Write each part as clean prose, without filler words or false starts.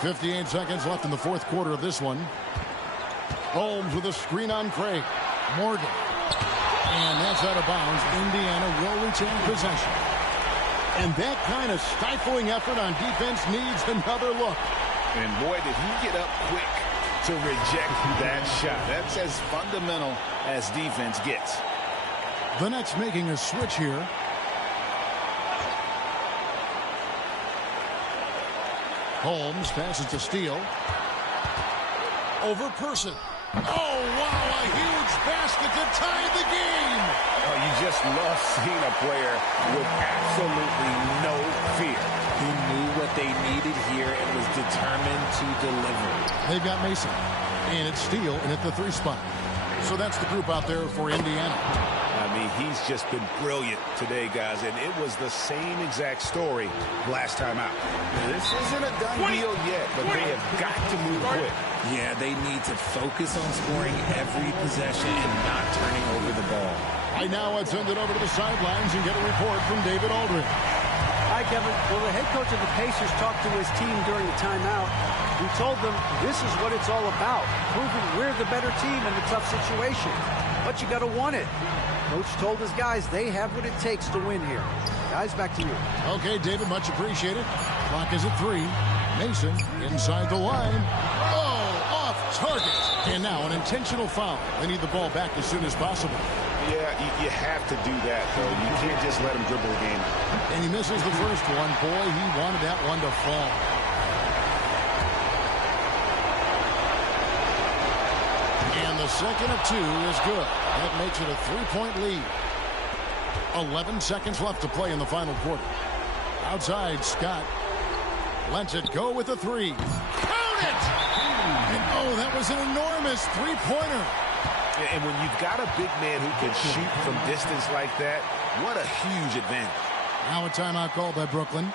58 seconds left in the fourth quarter of this one. Holmes with a screen on Craig. Morgan. And that's out of bounds. Indiana will retain possession. And that kind of stifling effort on defense needs another look. And boy, did he get up quick to reject that shot. That's as fundamental as defense gets. The Nets making a switch here. Holmes passes to Steele. Over Person. Oh, wow, a huge basket to tie the game. Oh, you just love seeing a player with absolutely no fear. He knew what they needed here and was determined to deliver. They've got Mason. And it's Steele in at the 3 spot. So that's the group out there for Indiana. I mean, he's just been brilliant today, guys, and it was the same exact story last time out. This isn't a done deal yet, but they have got to move quick. Yeah, they need to focus on scoring every possession and not turning over the ball. Right now, let's send it over to the sidelines and get a report from David Aldridge. Hi, Kevin. Well, the head coach of the Pacers talked to his team during the timeout. He told them this is what it's all about, proving we're the better team in a tough situation. But you got to want it. Coach told his guys they have what it takes to win here. Guys, back to you. Okay, David, much appreciated. Clock is at 3. Mason inside the line. Oh, off target. And now an intentional foul. They need the ball back as soon as possible. Yeah, you have to do that, though. You can't just let him dribble the game. And he misses the first one. Boy, he wanted that one to fall. And the second of 2 is good. That makes it a 3-point lead. 11 seconds left to play in the final quarter. Outside, Scott lets it go with a 3. Count it! And oh, that was an enormous 3-pointer. And when you've got a big man who can shoot from distance like that, what a huge advantage. Now a timeout called by Brooklyn.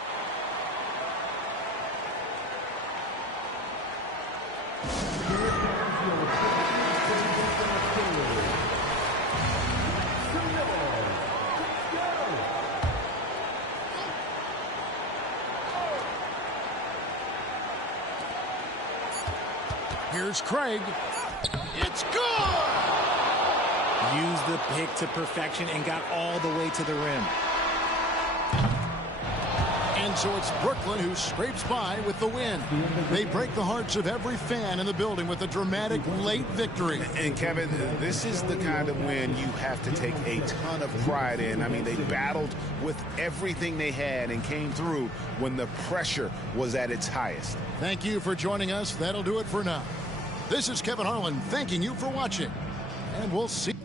Here's Craig. It's good! Used the pick to perfection and got all the way to the rim. And so it's Brooklyn who scrapes by with the win. They break the hearts of every fan in the building with a dramatic late victory. And Kevin, this is the kind of win you have to take a ton of pride in. I mean, they battled with everything they had and came through when the pressure was at its highest. Thank you for joining us. That'll do it for now. This is Kevin Harlan thanking you for watching. And we'll see you.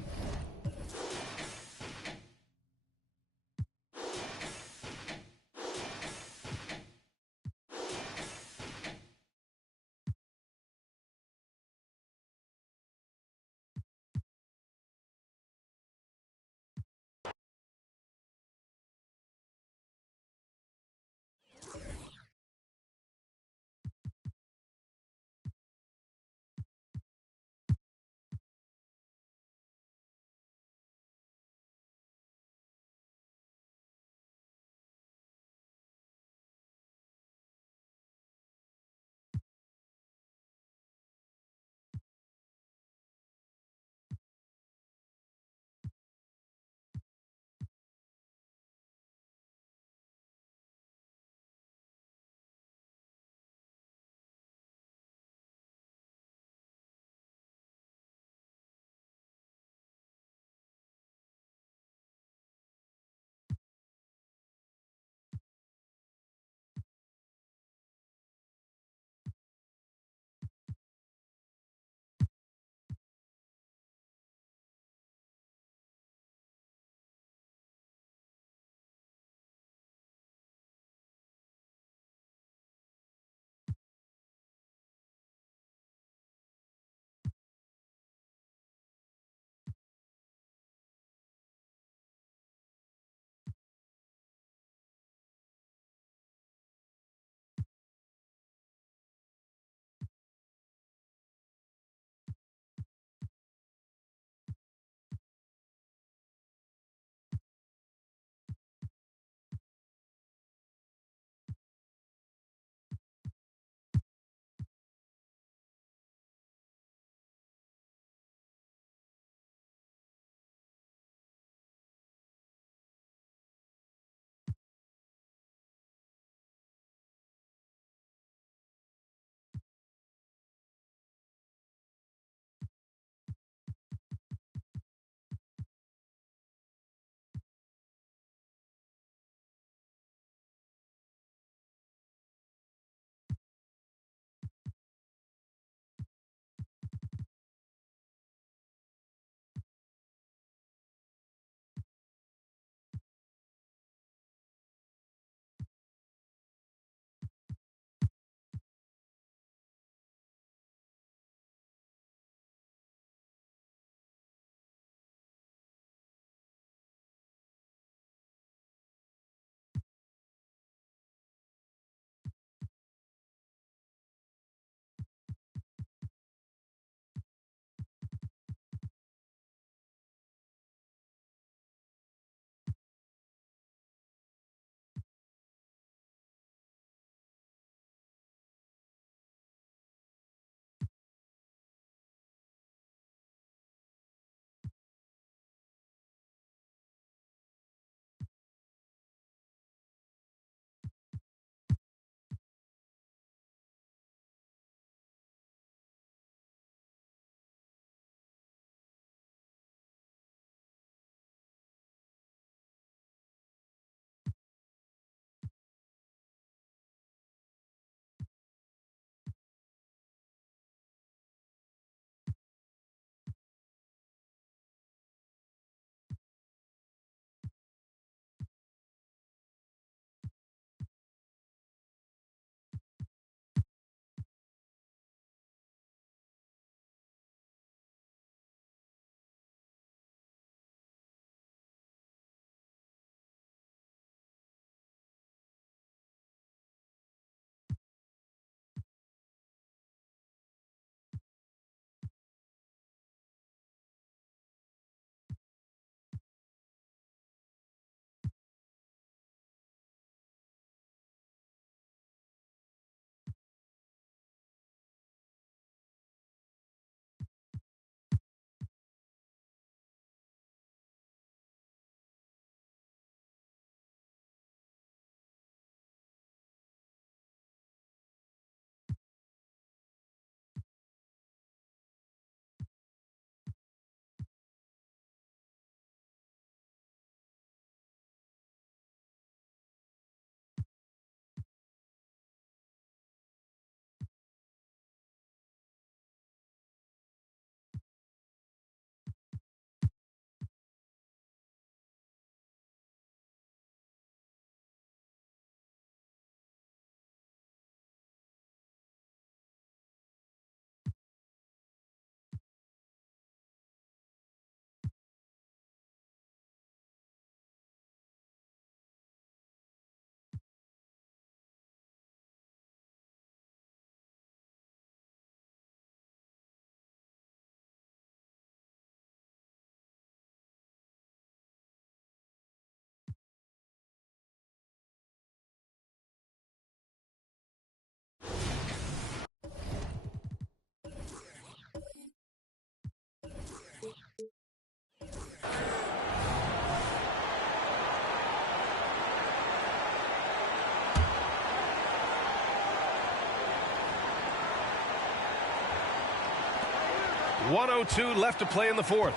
1:02 left to play in the fourth.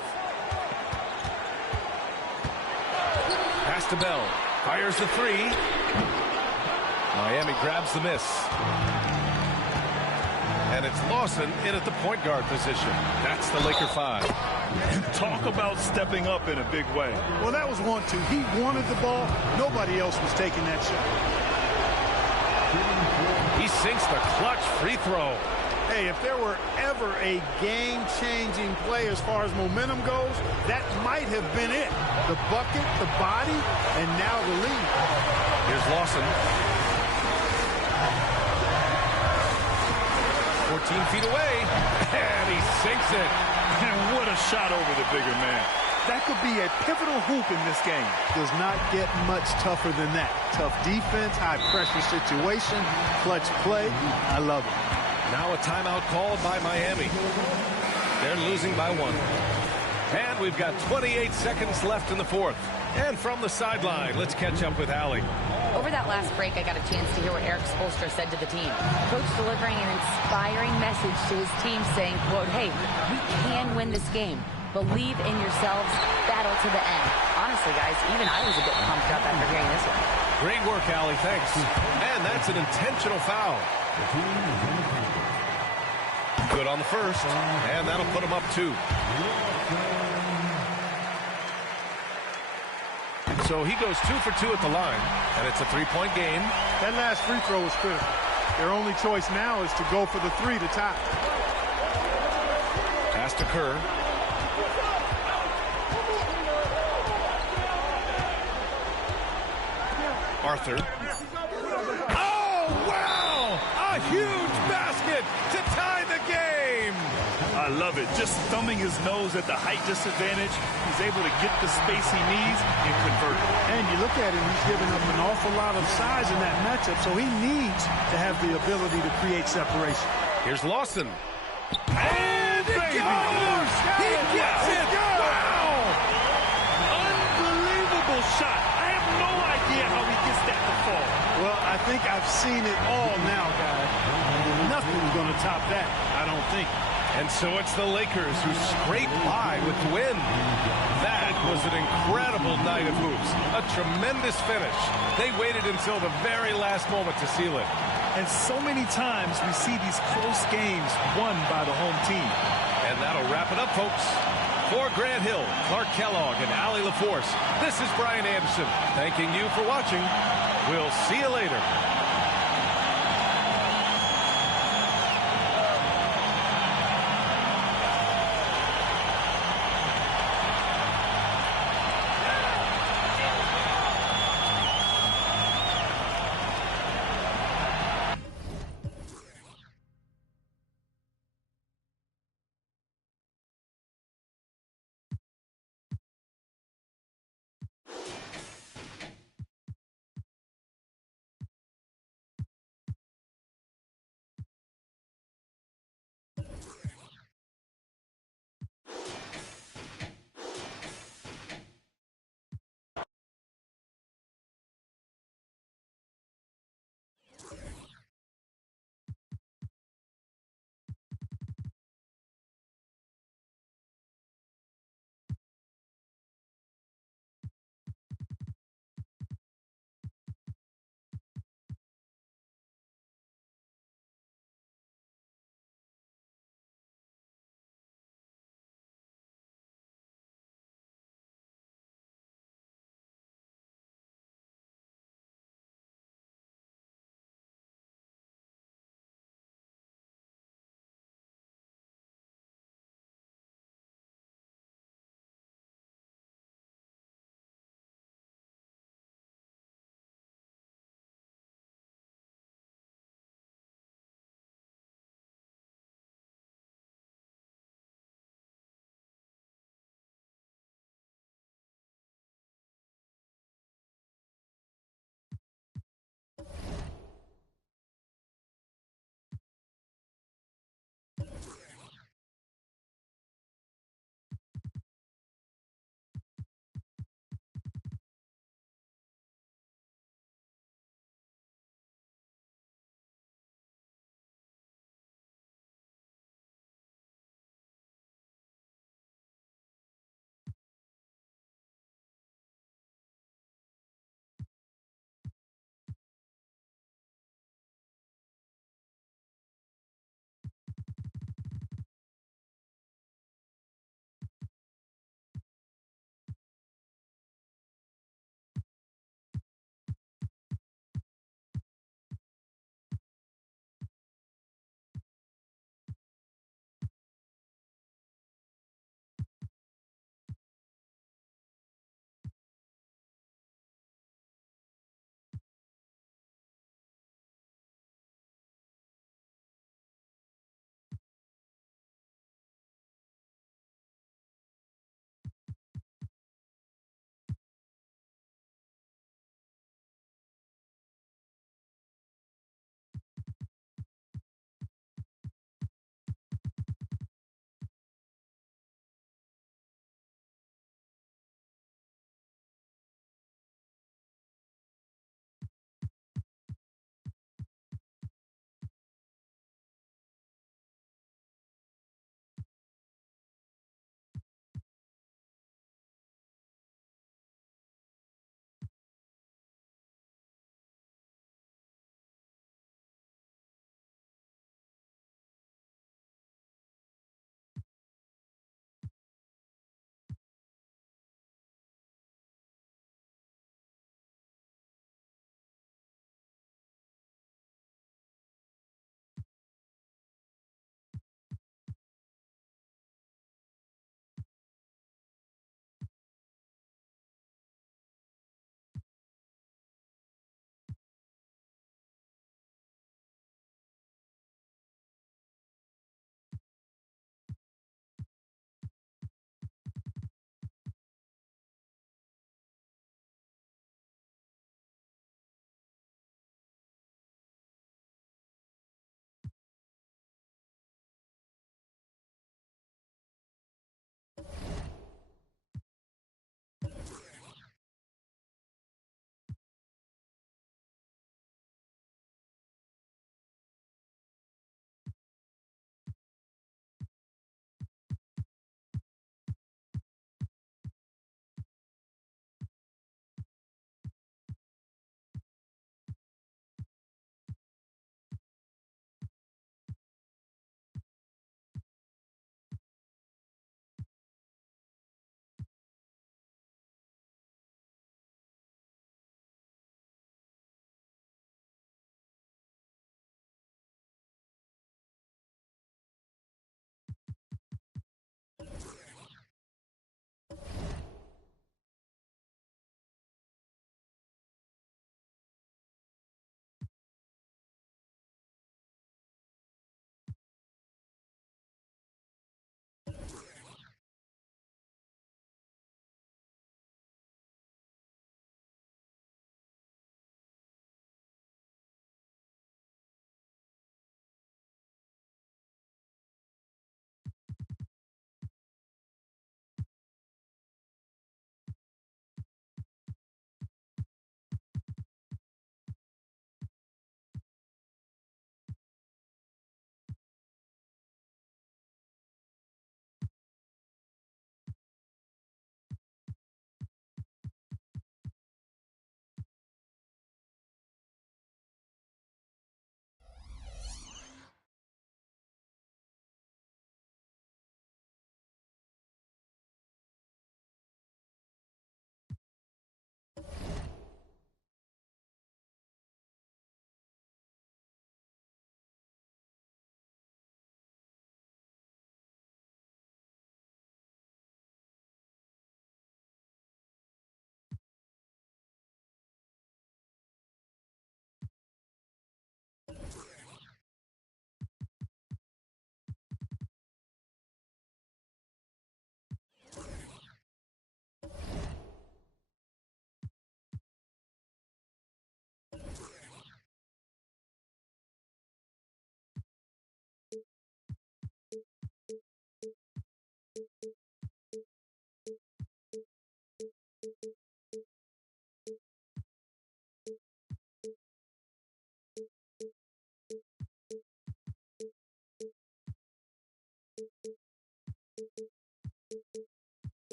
Pass to Bell. Fires the three. Miami grabs the miss. And it's Lawson in at the point guard position. That's the Laker 5. Talk about stepping up in a big way. Well, that was 1-2. He wanted the ball. Nobody else was taking that shot. He sinks the clutch free throw. Hey, if there were ever a game-changing play as far as momentum goes, that might have been it. The bucket, the body, and now the lead. Here's Lawson. 14 feet away, and he sinks it. And what a shot over the bigger man. That could be a pivotal hoop in this game. Does not get much tougher than that. Tough defense, high-pressure situation, clutch play. I love it. Now a timeout called by Miami. They're losing by 1. And we've got 28 seconds left in the fourth. And from the sideline, let's catch up with Allie. Over that last break, I got a chance to hear what Eric Spoelstra said to the team. Coach delivering an inspiring message to his team saying, quote, hey, we can win this game. Believe in yourselves. Battle to the end. Honestly, guys, even I was a bit pumped up after hearing this one. Great work, Allie. Thanks. And that's an intentional foul. Good on the first. And that'll put him up 2. So he goes 2 for 2 at the line, and it's a 3-point game. That last free throw was critical. Their only choice now is to go for the 3 to tie. Pass to Kerr. Arthur. Oh, wow! A huge basket to tie the game! I love it. Just thumbing his nose at the height disadvantage. He's able to get the space he needs and convert it. And you look at him, he's giving up an awful lot of size in that matchup, so he needs to have the ability to create separation. Here's Lawson. And it goes! He gets it! Wow! Unbelievable shot. I have no idea how he gets that to fall. Well, I think I've seen it all now, guys. Nothing's going to top that, I don't think. And so it's the Lakers who scrape by with the win. That was an incredible night of hoops. A tremendous finish. They waited until the very last moment to seal it. And so many times we see these close games won by the home team. And that'll wrap it up, folks. For Grant Hill, Clark Kellogg, and Allie LaForce, this is Brian Anderson thanking you for watching. We'll see you later.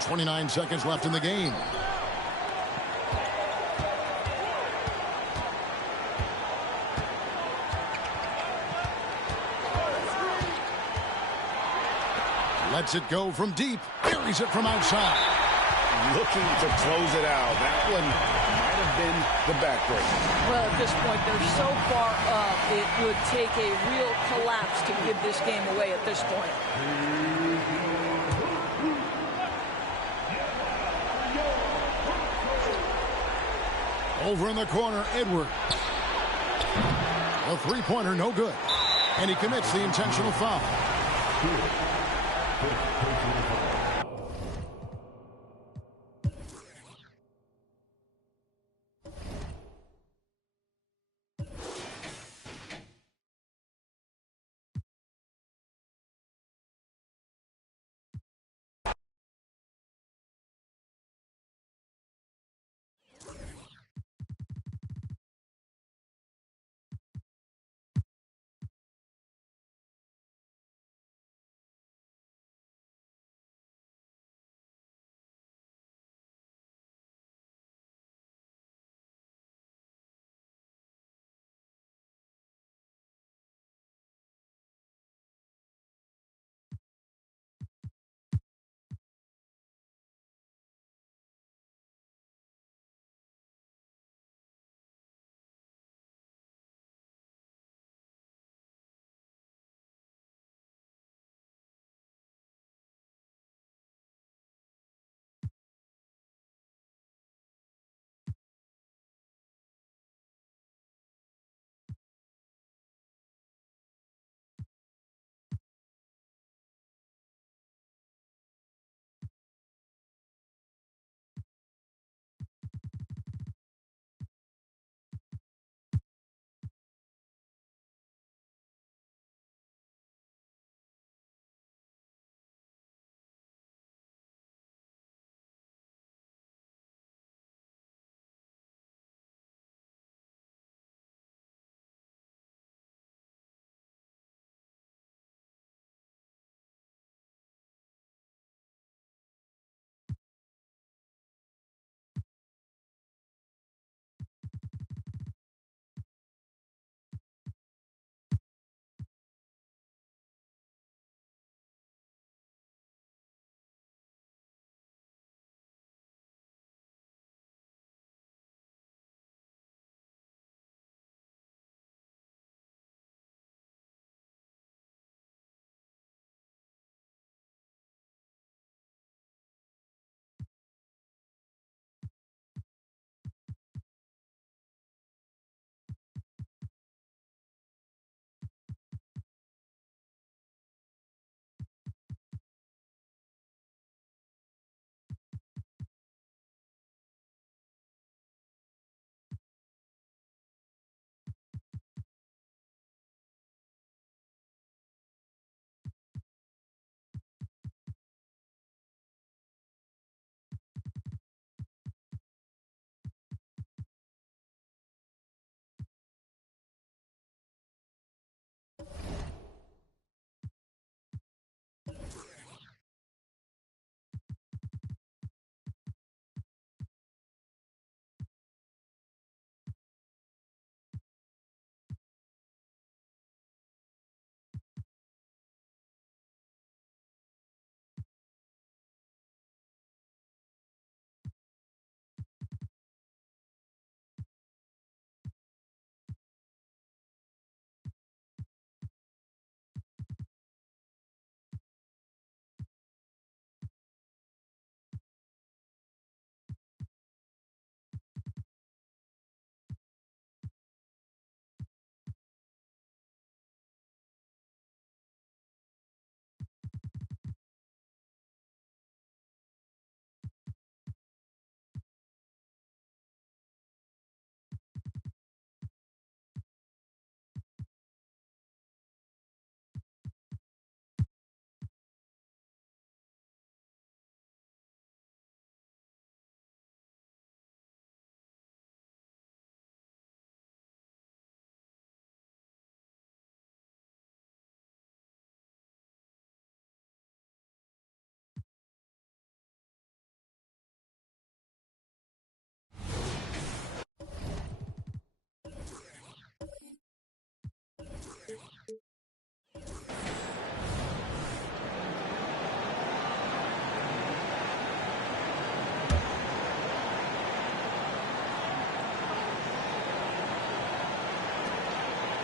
29 seconds left in the game. Lets it go from deep. Buries it from outside. Looking to close it out. That one might have been the backbreaker. Well, at this point, they're so far up, it would take a real collapse to give this game away at this point. Over in the corner, Edwards. A three-pointer, no good. And he commits the intentional foul.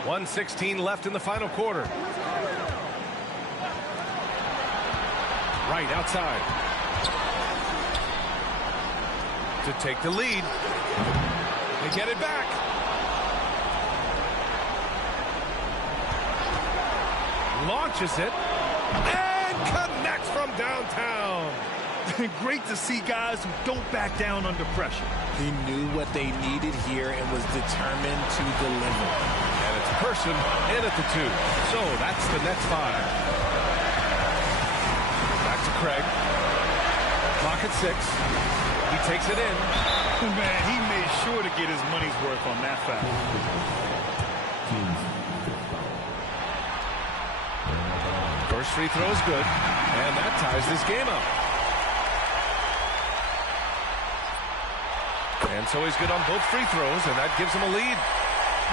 1:16 left in the final quarter. Right outside. To take the lead. They get it back. Launches it. And connects from downtown. Great to see guys who don't back down under pressure. He knew what they needed here and was determined to deliver. And it's Person in at the 2. So that's the Nets 5. Back to Craig. Clock at 6. He takes it in. Man, he made sure to get his money's worth on that foul. First free throw is good. And that ties this game up. And so he's good on both free throws, and that gives him a lead.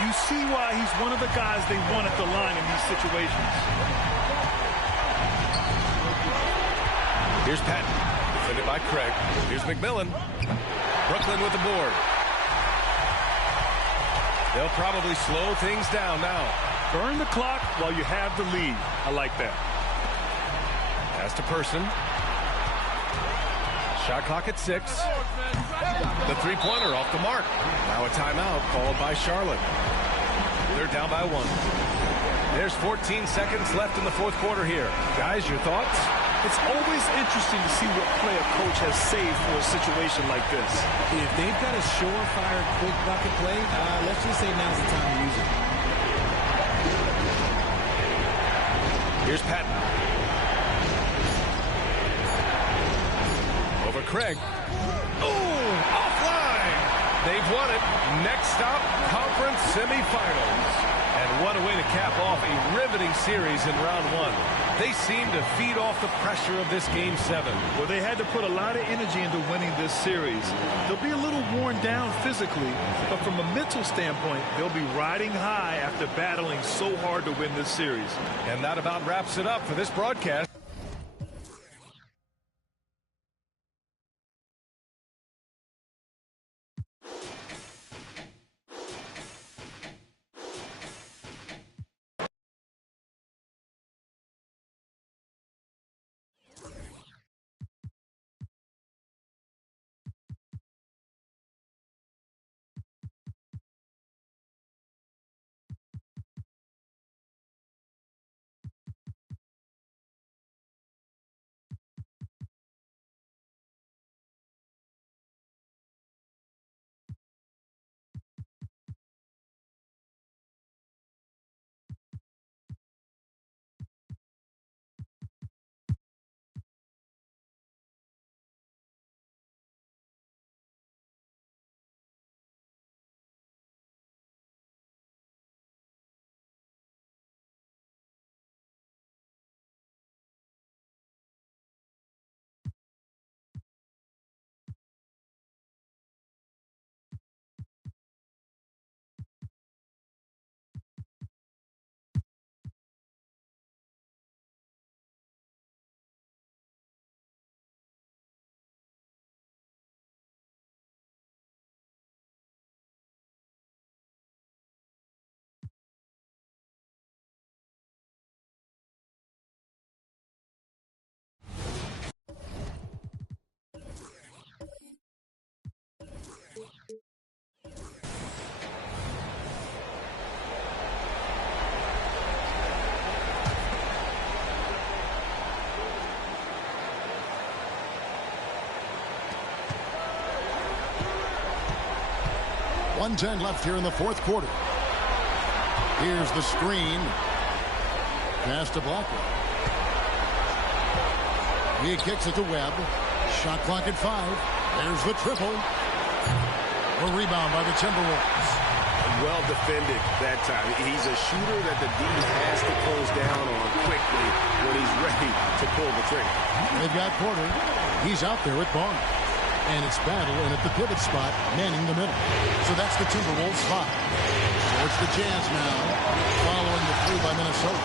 You see why he's one of the guys they want at the line in these situations. Here's Patton, defended by Craig. Here's McMillan. Brooklyn with the board. They'll probably slow things down now. Burn the clock while you have the lead. I like that. Pass to Person. Shot clock at 6. The three-pointer off the mark. Now a timeout called by Charlotte. They're down by 1. There's 14 seconds left in the fourth quarter here. Guys, your thoughts? It's always interesting to see what play a coach has saved for a situation like this. If they've got a surefire, quick bucket play, let's just say now's the time to use it. Here's Patton. Over Craig. Oh, offline. They've won it. Next stop, conference semifinals. And what a way to cap off a riveting series in round 1. They seem to feed off the pressure of this Game 7. Well, they had to put a lot of energy into winning this series. They'll be a little worn down physically, but from a mental standpoint, they'll be riding high after battling so hard to win this series. And that about wraps it up for this broadcast. .110 left here in the fourth quarter. Here's the screen. Pass to Blackwell. He kicks it to Webb. Shot clock at 5. There's the triple. A rebound by the Timberwolves. Well defended that time. He's a shooter that the D has to close down on quickly when he's ready to pull the trigger. They've got Porter. He's out there at Barnes. And it's Battle in at the pivot spot, manning the middle. So that's the Timberwolves 5. So it's the Jazz now, following the 3 by Minnesota.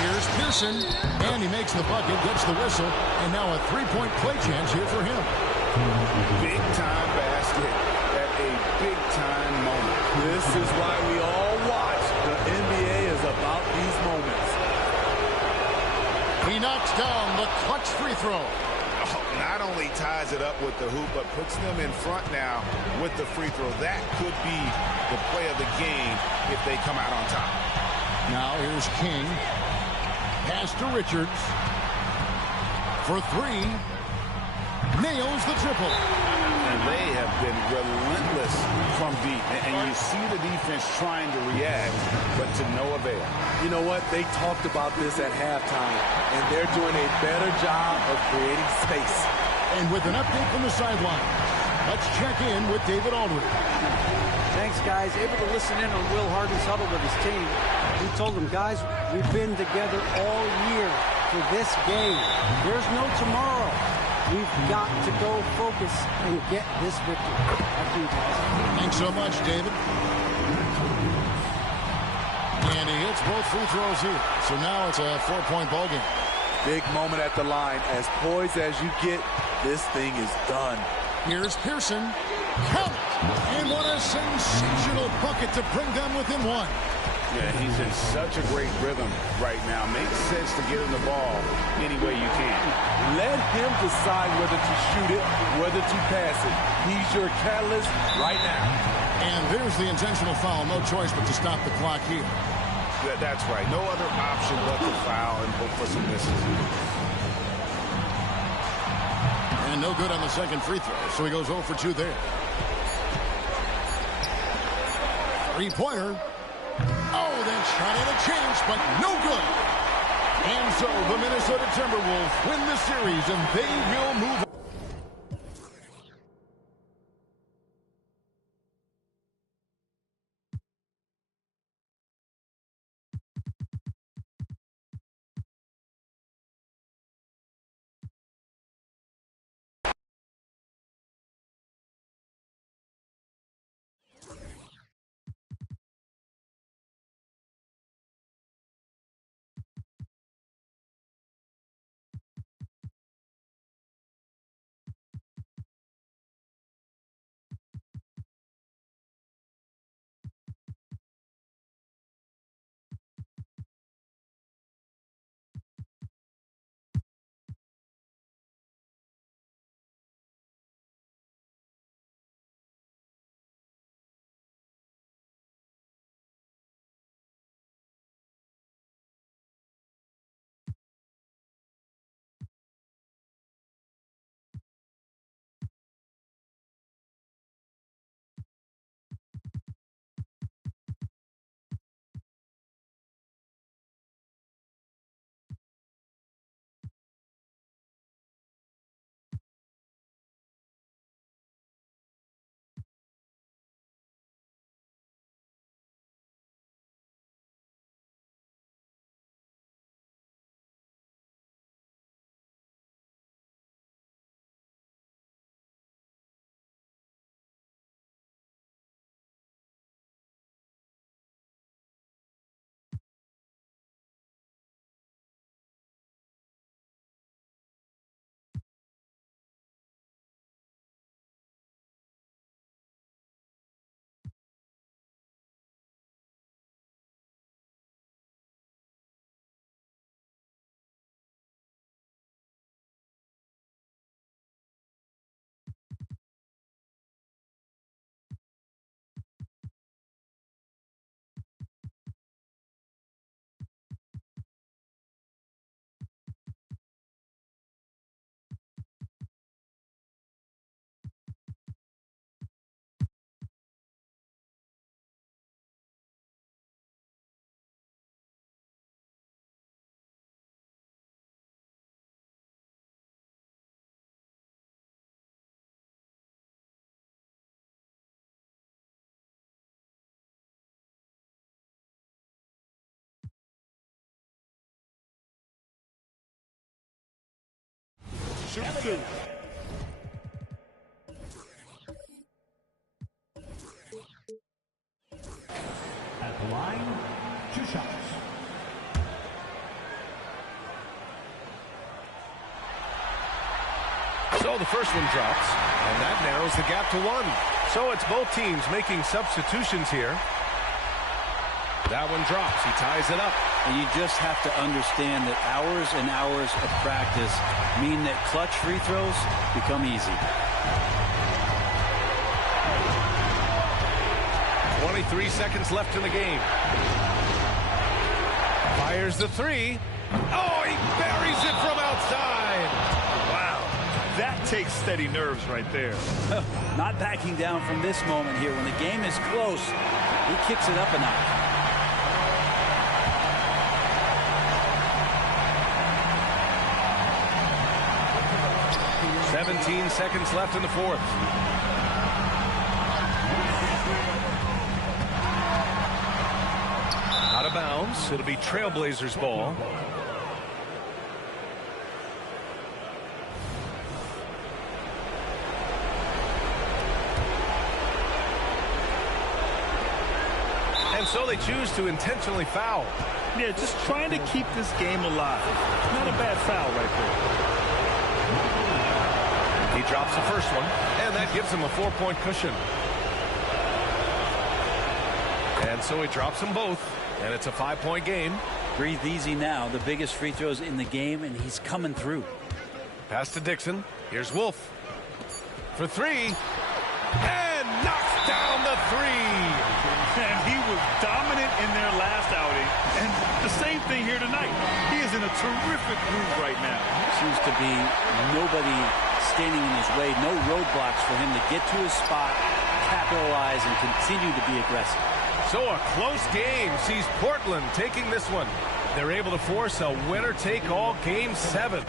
Here's Pearson, and he makes the bucket, gets the whistle, and now a three-point play chance here for him. Big-time basket at a big-time moment. This is why we all watch the He knocks down the clutch free throw. Not only ties it up with the hoop, but puts them in front now with the free throw. That could be the play of the game if they come out on top. Now here's King. Pass to Richards. For three. Nails the triple. And they have been relentless from deep. And you see the defense trying to react, but to no avail. You know what? They talked about this at halftime, and they're doing a better job of creating space. And with an update from the sideline, let's check in with David Aldridge. Thanks, guys. Able to listen in on Will Harden's huddle with his team. He told them, guys, we've been together all year for this game. There's no tomorrow. We've got to go focus and get this victory. Thank you, guys. Thanks so much, David. And he hits both free throws here. So now it's a 4-point ball game. Big moment at the line. As poised as you get, this thing is done. Here's Pearson. Count it! And what a sensational bucket to bring them within one. Yeah, he's in such a great rhythm right now. Makes sense to get him the ball any way you can. Let him decide whether to shoot it, whether to pass it. He's your catalyst right now. And there's the intentional foul. No choice but to stop the clock here. Yeah, that's right. No other option but to foul and hope for some misses. And no good on the second free throw, so he goes 0 for 2 there. Three-pointer. Oh, that shot had a chance, but no good. And so the Minnesota Timberwolves win the series, and they will move on. Shoot two. At the line, 2 shots. So the first one drops, and that narrows the gap to 1. So it's both teams making substitutions here. That one drops. He ties it up. And you just have to understand that hours and hours of practice mean that clutch free throws become easy. 23 seconds left in the game. Fires the three. Oh, he buries it from outside. Wow, that takes steady nerves right there. Not backing down from this moment here. When the game is close, he kicks it up a notch. 17 seconds left in the fourth. Out of bounds. It'll be Trailblazers ball. And so they choose to intentionally foul. Yeah, just trying to keep this game alive. Not a bad foul right there. He drops the first one, and that gives him a 4-point cushion. And so he drops them both, and it's a 5-point game. Breathe easy now. The biggest free throws in the game, and he's coming through. Pass to Dixon. Here's Wolf for three, and knocks down the three. And he was dominant in their last outing, and the same thing here tonight. He is in a terrific groove right now. Seems to be nobody standing in his way, no roadblocks for him to get to his spot, capitalize, and continue to be aggressive. So a close game sees Portland taking this one. They're able to force a winner-take-all Game 7.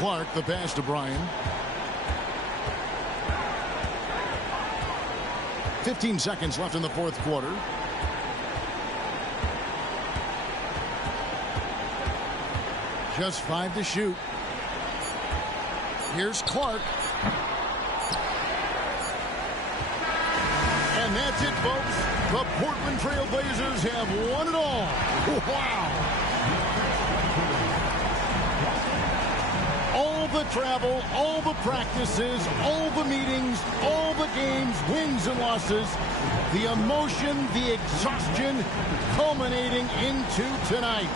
Clark, the pass to Bryan. 15 seconds left in the fourth quarter. Just 5 to shoot. Here's Clark. And that's it, folks. The Portland Trail Blazers have won it all. Wow. All the travel, all the practices, all the meetings, all the games, wins and losses, the emotion, the exhaustion culminating into tonight.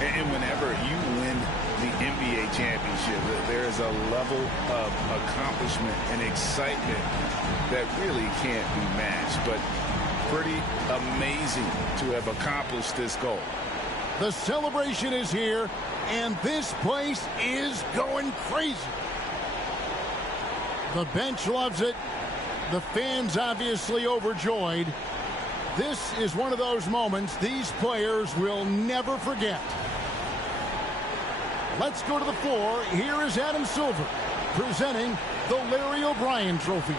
And whenever you win the NBA championship. There is a level of accomplishment and excitement that really can't be matched, but pretty amazing to have accomplished this goal. The celebration is here, and this place is going crazy. The bench loves it. The fans obviously overjoyed. This is one of those moments these players will never forget. Let's go to the floor. Here is Adam Silver presenting the Larry O'Brien Trophy.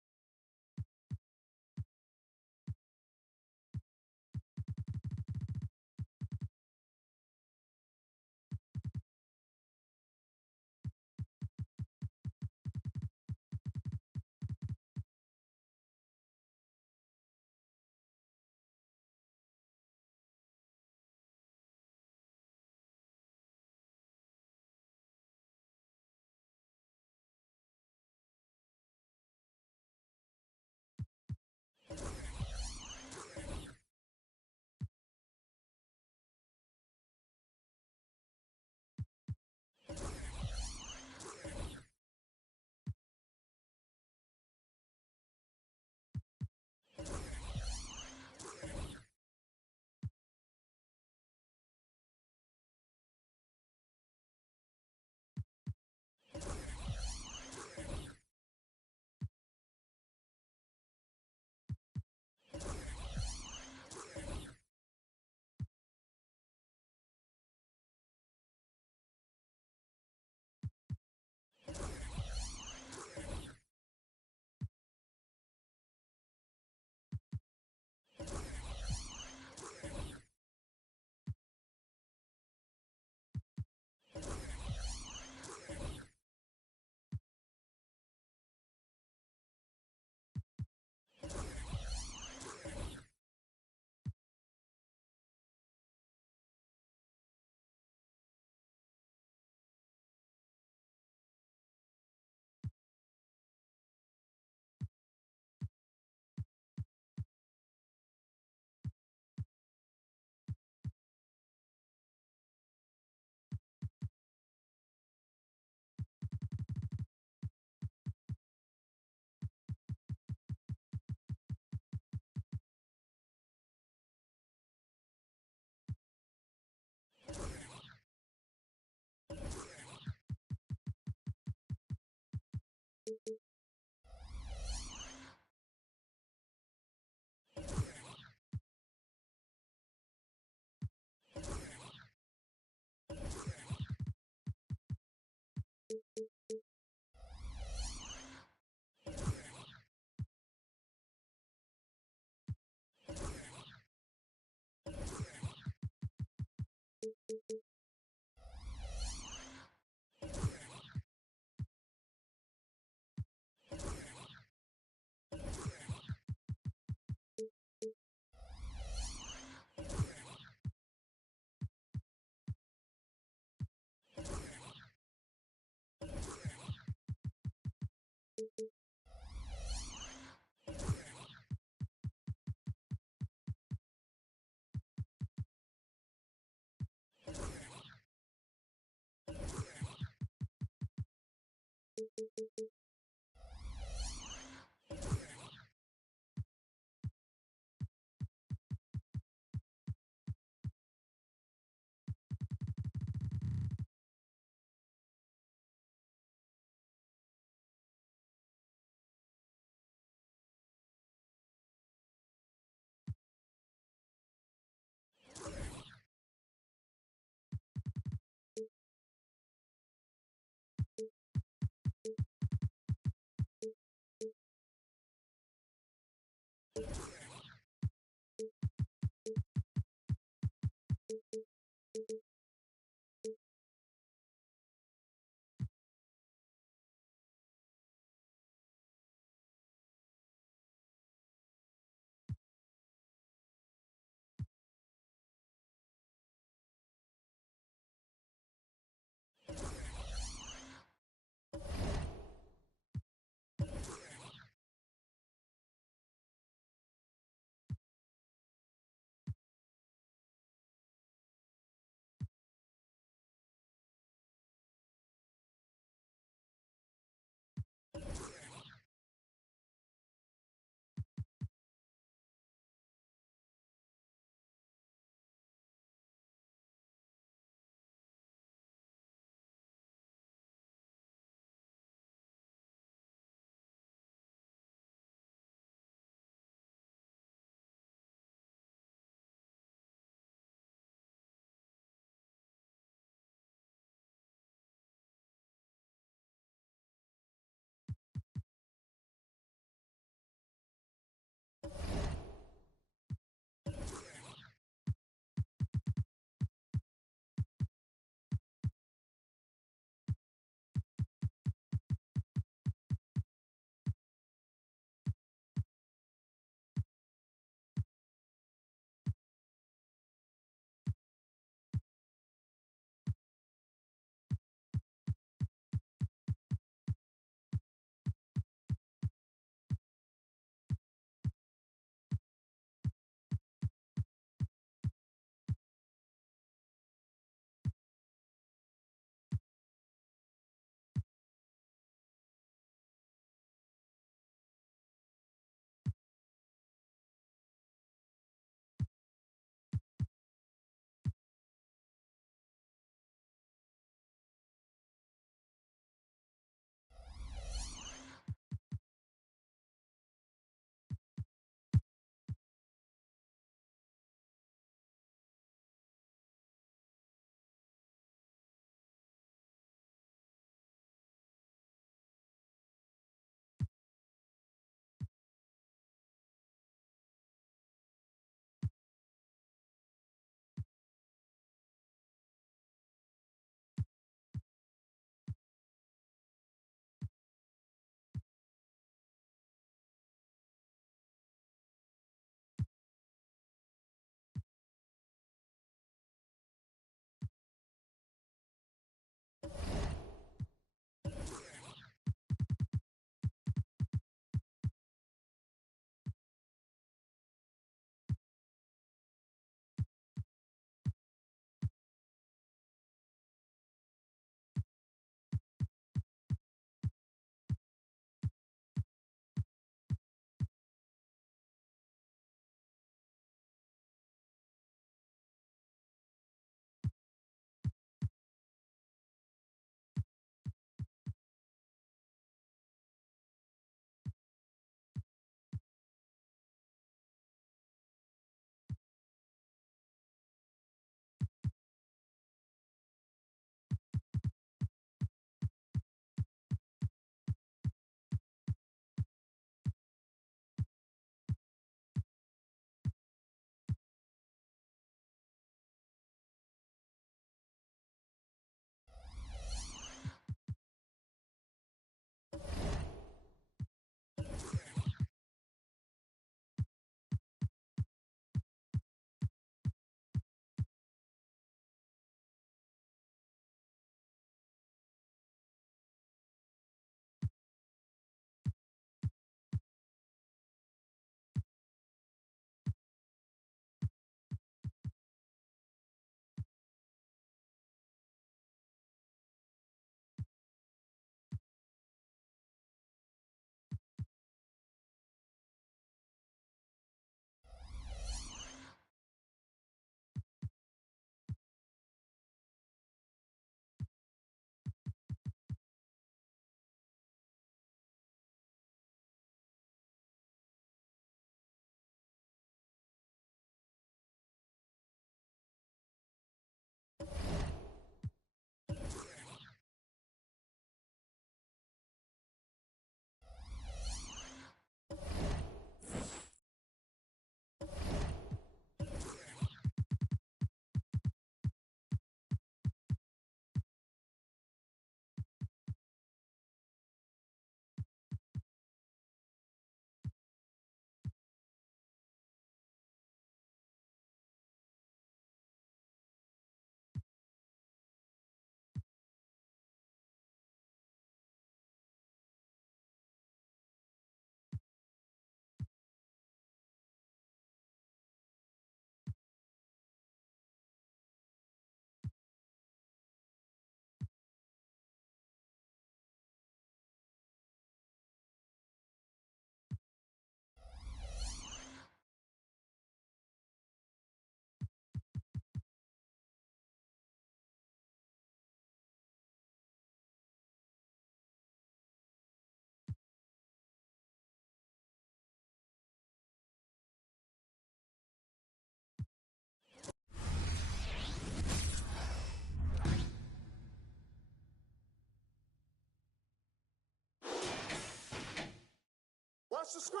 Watch the screen.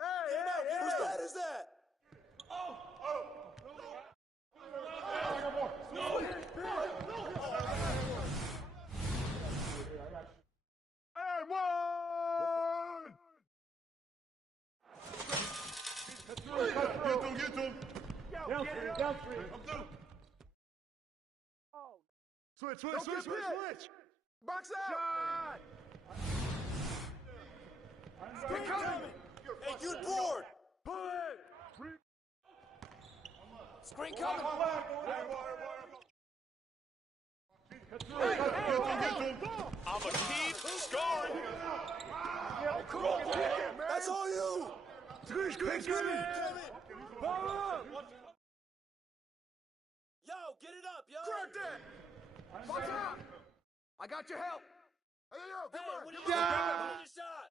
Hey, whose bad is that? And one! Get them. Down three. I'm through. Switch. Box out. Shot. They're coming. Hey, you board. Pull it. Screen coming. I'm a keep scoring. That's all you. Screen. Ball up. Yo, get it up, yo. Crack that. Watch out. I got your help. Hey, Hey, what are you doing? doing? Shot.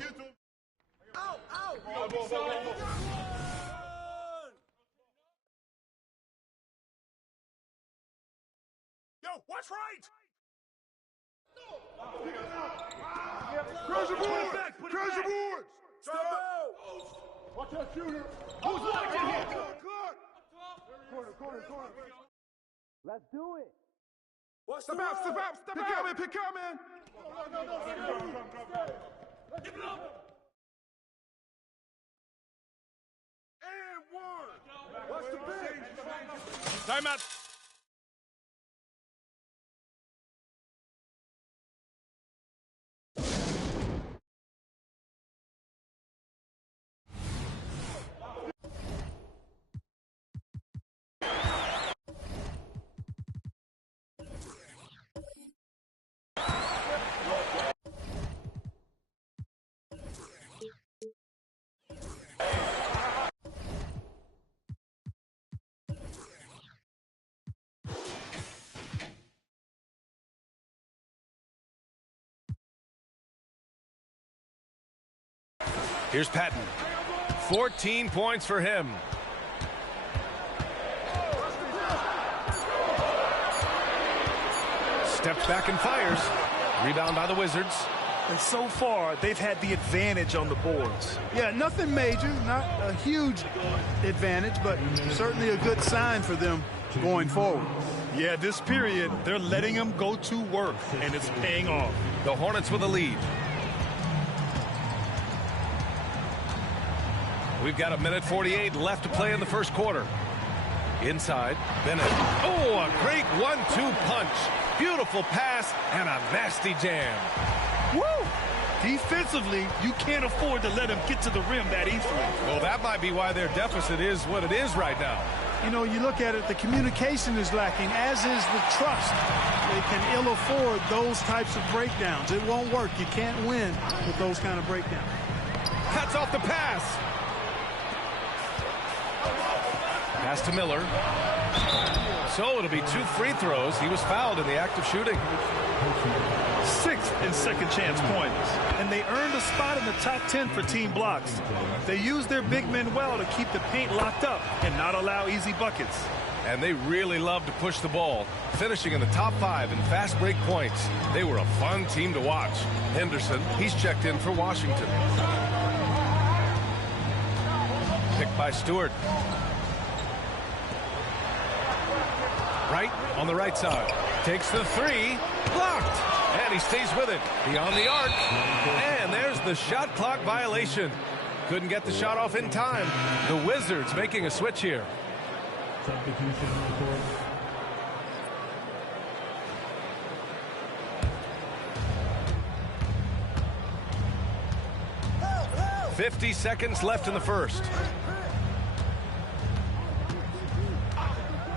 Get them. Ow. Yo, watch right. Crash the boards. Step out. Watch that shooter. Who's watching here? Corner. Let's do it. Step out. Pick out, man. Give it up. And one. Watch the bench. Timeout. Here's Patton. 14 points for him. Steps back and fires. Rebound by the Wizards. And so far, they've had the advantage on the boards. Yeah, nothing major, not a huge advantage, but certainly a good sign for them going forward. Yeah, this period, they're letting them go to work, and it's paying off. The Hornets with a lead. We've got 1:48 left to play in the first quarter. Inside, Bennett. Oh, a great 1-2 punch. Beautiful pass and a nasty jam. Woo! Defensively, you can't afford to let them get to the rim that easily. Well, that might be why their deficit is what it is right now. You know, you look at it, the communication is lacking, as is the trust. They can ill afford those types of breakdowns. It won't work. You can't win with those kind of breakdowns. Cuts off the pass. Pass to Miller. So it'll be 2 free throws. He was fouled in the act of shooting. 6th and second chance points. And they earned a spot in the top 10 for team blocks. They use their big men well to keep the paint locked up and not allow easy buckets. And they really love to push the ball, finishing in the top 5 in fast break points. They were a fun team to watch. Henderson, he's checked in for Washington. Picked by Stewart. Right on the right side. Takes the 3. Blocked. And he stays with it. Beyond the arc. And there's the shot clock violation. Couldn't get the shot off in time. The Wizards making a switch here. Substitution on the court. 50 seconds left in the first.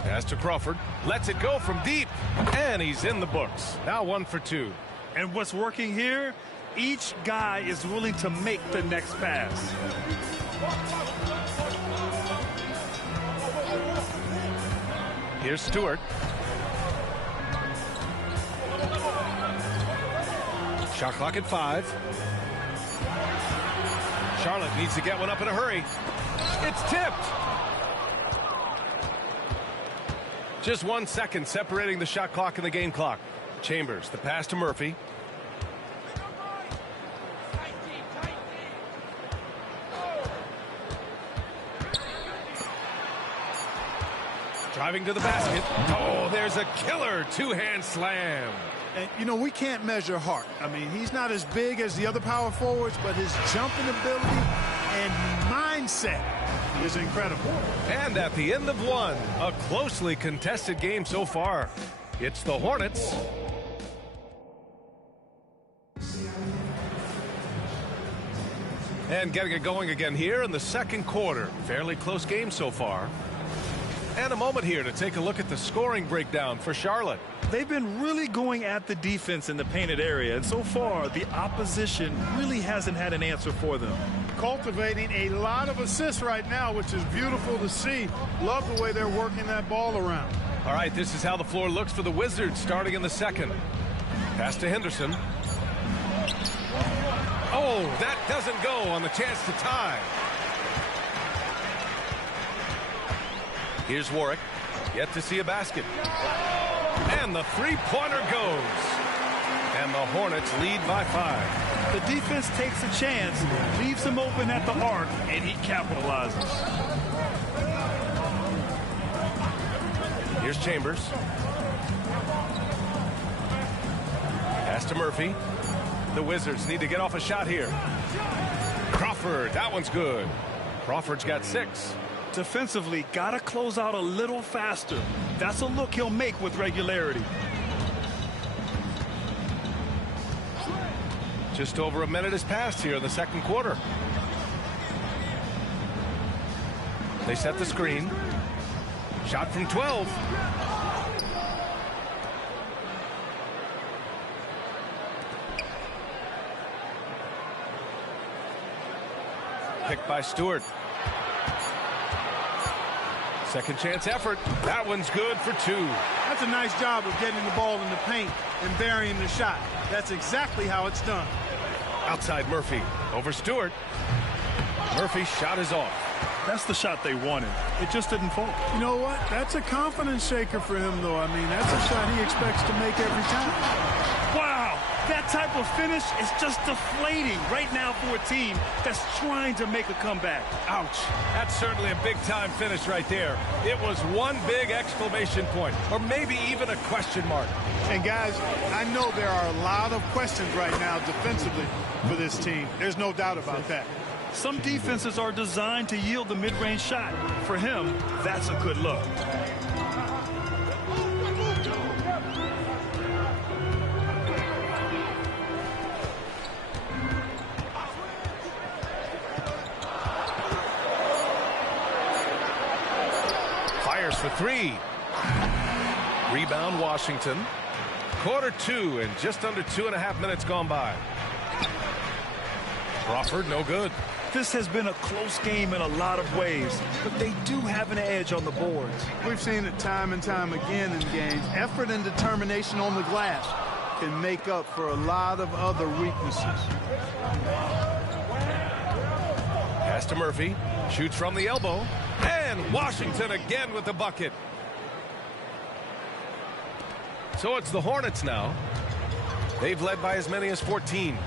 Pass to Crawford. Lets it go from deep. And he's in the books. Now 1 for 2. And what's working here? Each guy is willing to make the next pass. Here's Stewart. Shot clock at 5. Charlotte needs to get one up in a hurry. It's tipped. Just 1 second separating the shot clock and the game clock. Chambers, the pass to Murphy. Driving to the basket. Oh, there's a killer two-hand slam. And, you know, we can't measure heart. I mean, he's not as big as the other power forwards, but his jumping ability and mindset is incredible. And at the end of one, a closely contested game so far. It's the Hornets. And getting it going again here in the second quarter. Fairly close game so far. And a moment here to take a look at the scoring breakdown for Charlotte. They've been really going at the defense in the painted area, and so far the opposition really hasn't had an answer for them. Cultivating a lot of assists right now, which is beautiful to see. Love the way they're working that ball around. All right, this is how the floor looks for the Wizards starting in the second. Pass to Henderson. Oh, that doesn't go on the chance to tie. Here's Warwick. Yet to see a basket. And the three-pointer goes. And the Hornets lead by 5. The defense takes a chance, leaves him open at the arc, and he capitalizes. Here's Chambers. Pass to Murphy. The Wizards need to get off a shot here. Crawford, that one's good. Crawford's got 6. Defensively, got to close out a little faster. That's a look he'll make with regularity. Just over a minute has passed here in the second quarter. They set the screen. Shot from 12. Picked by Stewart. Second chance effort. That one's good for 2. That's a nice job of getting the ball in the paint and burying the shot. That's exactly how it's done. Outside Murphy. Over Stewart. Murphy's shot is off. That's the shot they wanted. It just didn't fall. You know what? That's a confidence shaker for him, though. I mean, that's a shot he expects to make every time. Wow! That type of finish is just deflating right now for a team that's trying to make a comeback. Ouch. That's certainly a big-time finish right there. It was one big exclamation point, or maybe even a question mark. And, guys, I know there are a lot of questions right now defensively for this team. There's no doubt about that. Some defenses are designed to yield the mid-range shot. For him, that's a good look. Fires for 3. Rebound Washington. Quarter 2 and just under 2.5 minutes gone by. Crawford, no good. This has been a close game in a lot of ways, but they do have an edge on the boards. We've seen it time and time again in games. Effort and determination on the glass can make up for a lot of other weaknesses. Pass to Murphy. Shoots from the elbow. And Washington again with the bucket. So it's the Hornets now. They've led by as many as 14.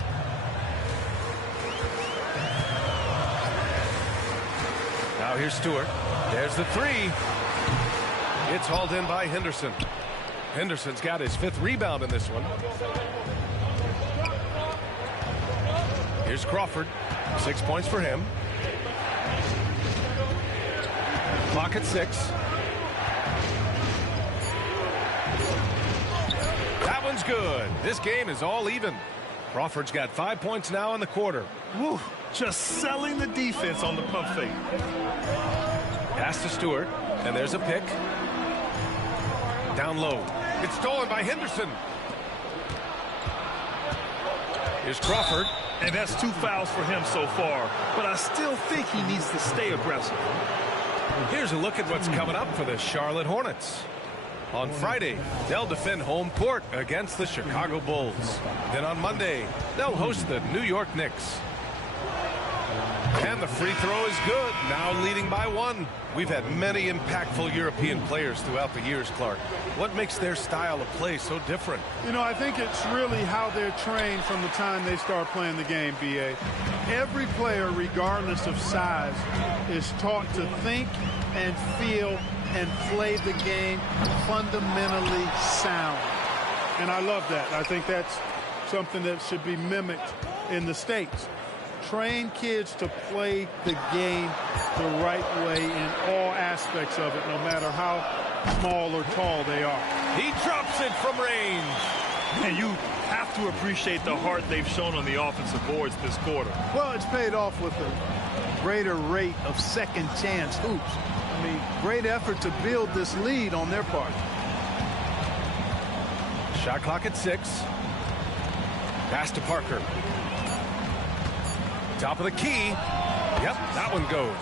Now here's Stewart. There's the 3. It's hauled in by Henderson. Henderson's got his 5th rebound in this one. Here's Crawford. 6 points for him. Clock at 6. That one's good. This game is all even. Crawford's got 5 points now in the quarter. Woo, just selling the defense on the pump fake. Pass to Stewart, and there's a pick. Down low. It's stolen by Henderson. Here's Crawford. And that's 2 fouls for him so far, but I still think he needs to stay aggressive. Here's a look at what's coming up for the Charlotte Hornets. On Friday, they'll defend home court against the Chicago Bulls. Then on Monday, they'll host the New York Knicks. And the free throw is good, now leading by 1. We've had many impactful European players throughout the years, Clark. What makes their style of play so different? You know, I think it's really how they're trained from the time they start playing the game, B.A. Every player, regardless of size, is taught to think and feel and play the game fundamentally sound. And I love that. I think that's something that should be mimicked in the States. Train kids to play the game the right way in all aspects of it, no matter how small or tall they are. He drops it from range. And you have to appreciate the heart they've shown on the offensive boards this quarter. Well, it's paid off with a greater rate of second chance hoops. I mean, great effort to build this lead on their part. Shot clock at 6. Pass to Parker. Top of the key. Yep, that one goes.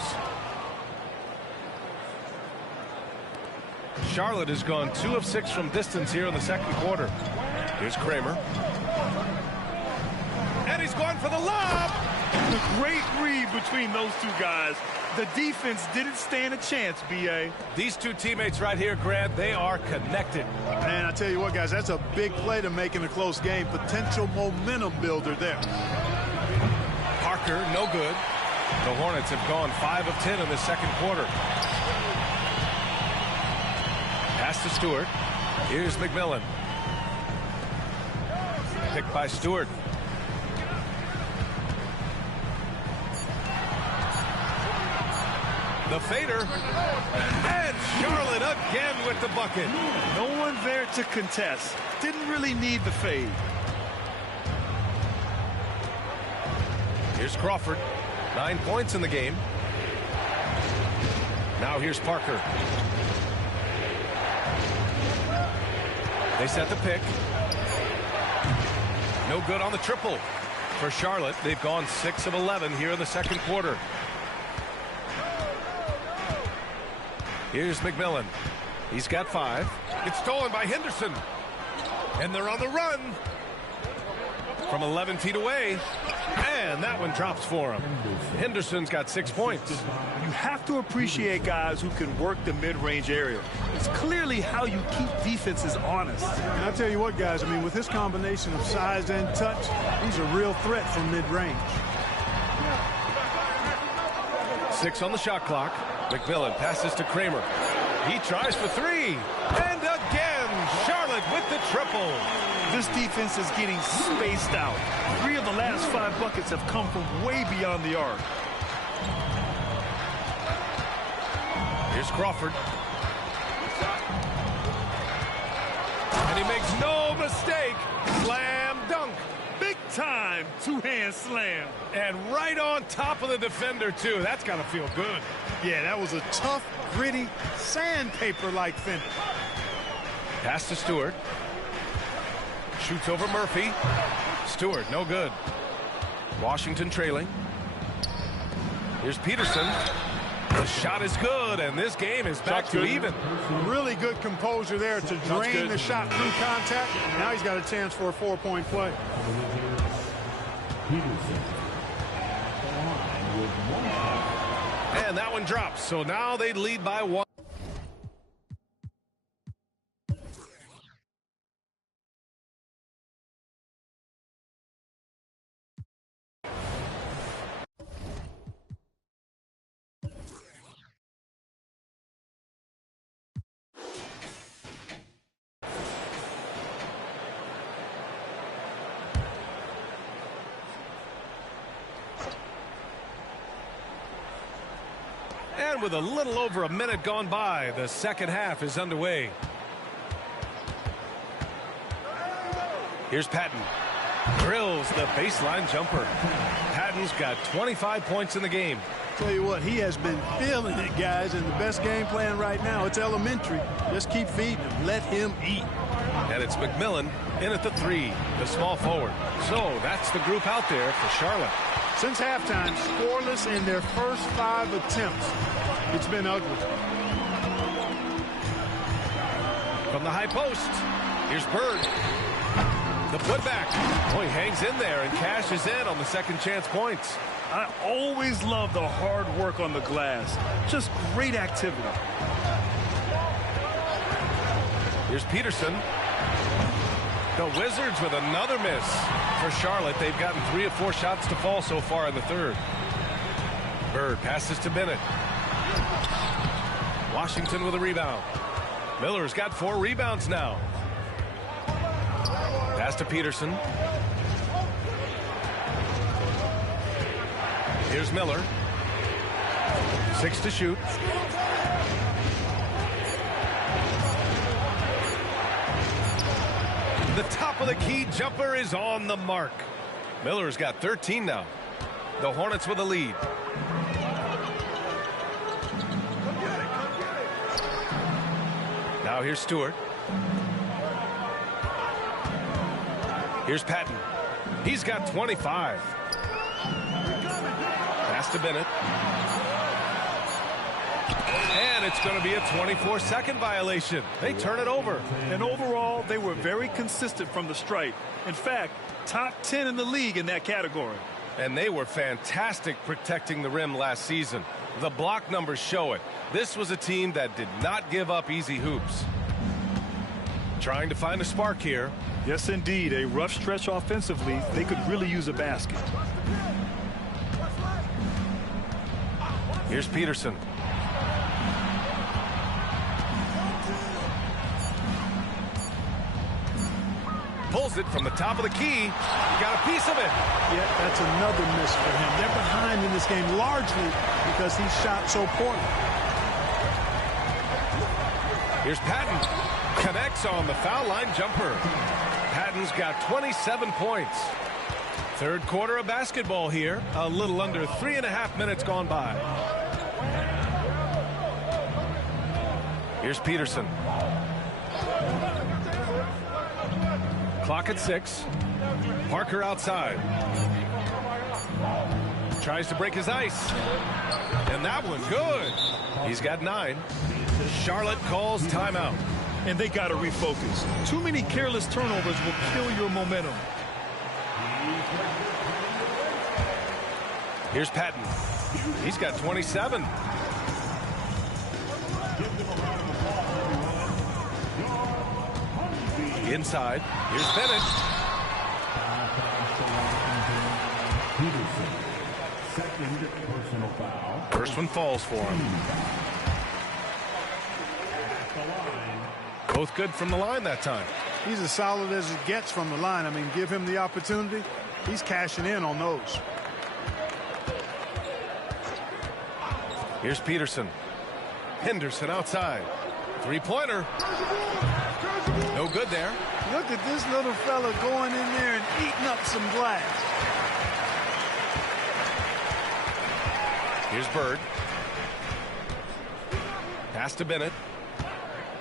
Charlotte has gone 2 of 6 from distance here in the second quarter. Here's Kramer. And he's going for the lob. A great read between those two guys. The defense didn't stand a chance, B.A. These two teammates right here, Grant, they are connected. Man, I tell you what, guys, that's a big play to make in a close game. Potential momentum builder there. Parker, no good. The Hornets have gone 5 of 10 in the second quarter. Pass to Stewart. Here's McMillan. Picked by Stewart. The fader. And Charlotte again with the bucket. No one there to contest. Didn't really need the fade. Here's Crawford. 9 points in the game. Now here's Parker. They set the pick. No good on the triple. For Charlotte, they've gone 6 of 11 here in the second quarter. Here's McMillan. He's got 5. It's stolen by Henderson. And they're on the run. From 11 feet away. And that one drops for him. Henderson's got 6 points. You have to appreciate guys who can work the mid-range area. It's clearly how you keep defenses honest. And I tell you what, guys, I mean, with his combination of size and touch, he's a real threat from mid-range. 6 on the shot clock. McMillan passes to Kramer. He tries for 3. And again, Charlotte with the triple. This defense is getting spaced out. 3 of the last 5 buckets have come from way beyond the arc. Here's Crawford. And he makes no mistake. Slam dunk. Big time two-hand slam. And right on top of the defender, too. That's got to feel good. Yeah, that was a tough, gritty, sandpaper-like finish. Pass to Stewart. Shoots over Murphy. Stewart, no good. Washington trailing. Here's Peterson. The shot is good, and this game is back to even. Really good composure there to drain the shot through contact. Now he's got a chance for a 4-point play. And that one drops, so now they lead by 1. And with a little over a minute gone by, the second half is underway. Here's Patton. Drills the baseline jumper. Patton's got 25 points in the game. Tell you what, he has been feeling it, guys, and the best game plan right now, it's elementary. Just keep feeding him. Let him eat. And it's McMillan in at the 3, the small forward. So that's the group out there for Charlotte. Since halftime, scoreless in their first 5 attempts. It's been ugly. From the high post, here's Bird. The putback. Oh, he hangs in there and cashes in on the second chance points. I always love the hard work on the glass. Just great activity. Here's Peterson. The Wizards with another miss. For Charlotte, they've gotten 3 of 4 shots to fall so far in the third. Bird passes to Bennett. Washington with a rebound. Miller's got 4 rebounds now. Pass to Peterson. Here's Miller. 6 to shoot. The top of the key jumper is on the mark. Miller's got 13 now. The Hornets with a lead. Now here's Stewart. Here's Patton. He's got 25. Pass to Bennett. And it's going to be a 24-second violation. They turn it over. And overall, they were very consistent from the stripe. In fact, top 10 in the league in that category. And they were fantastic protecting the rim last season. The block numbers show it. This was a team that did not give up easy hoops. Trying to find a spark here. Yes, indeed. A rough stretch offensively. They could really use a basket. Here's Peterson. Pulls it from the top of the key. Got a piece of it. Yeah, that's another miss for him. They're behind in this game largely because he shot so poorly. Here's Patton. Connects on the foul line jumper. Patton's got 27 points. Third quarter of basketball here. A little under 3.5 minutes gone by. Here's Peterson. Clock at 6. Parker outside. Tries to break his ice. And that one good. He's got 9. Charlotte calls timeout. And they got to refocus. Too many careless turnovers will kill your momentum. Here's Patton. He's got 27. Inside. Here's Bennett. Second personal foul. First one falls for him. Both good from the line that time. He's as solid as it gets from the line. I mean, give him the opportunity. He's cashing in on those. Here's Peterson. Henderson outside. Three-pointer. No good there. Look at this little fella going in there and eating up some glass. Here's Bird. Pass to Bennett.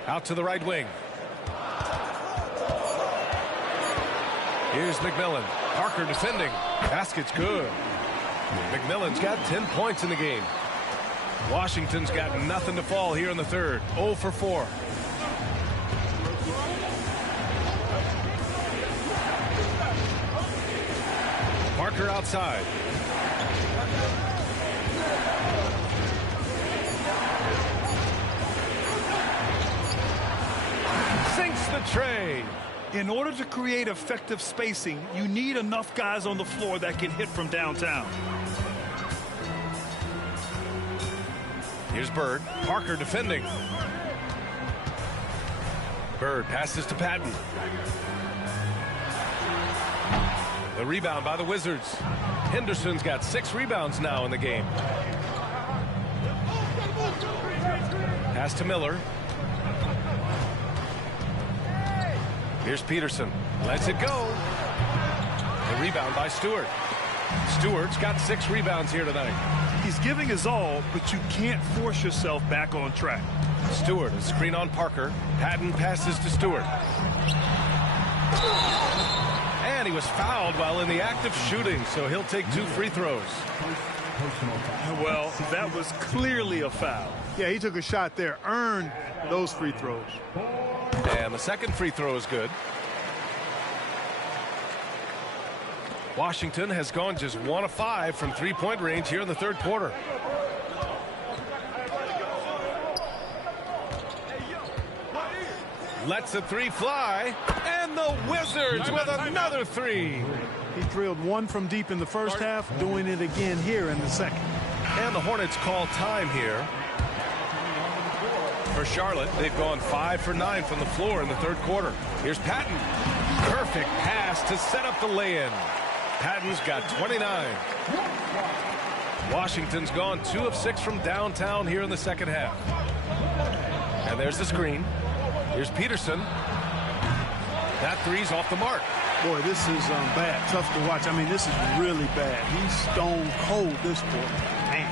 Out to the right wing. Here's McMillan. Parker defending. Basket's good. McMillan's got 10 points in the game. Washington's got nothing to fall here in the third. 0 for 4. Parker outside. Sinks the tray. In order to create effective spacing, you need enough guys on the floor that can hit from downtown. Here's Bird. Parker defending. Bird passes to Patton. The rebound by the Wizards. Henderson's got 6 rebounds now in the game. Pass to Miller. Here's Peterson. Lets it go. The rebound by Stewart. Stewart's got 6 rebounds here tonight. He's giving his all, but you can't force yourself back on track. Stewart, a screen on Parker. Patton passes to Stewart. And he was fouled while in the act of shooting, so he'll take 2 free throws. Well, that was clearly a foul. Yeah, he took a shot there, earned those free throws. And the second free throw is good. Washington has gone just 1 of 5 from three-point range here in the third quarter. Lets a 3 fly, and the Wizards with another 3. He drilled 1 from deep in the first half, doing it again here in the second. And the Hornets call time here. For Charlotte, they've gone 5 for 9 from the floor in the third quarter. Here's Patton. Perfect pass to set up the lay-in. Patton's got 29. Washington's gone 2 of 6 from downtown here in the second half. And there's the screen. Here's Peterson. That three's off the mark. Boy, this is bad. Tough to watch. I mean, this is really bad. He's stone cold this quarter. Man.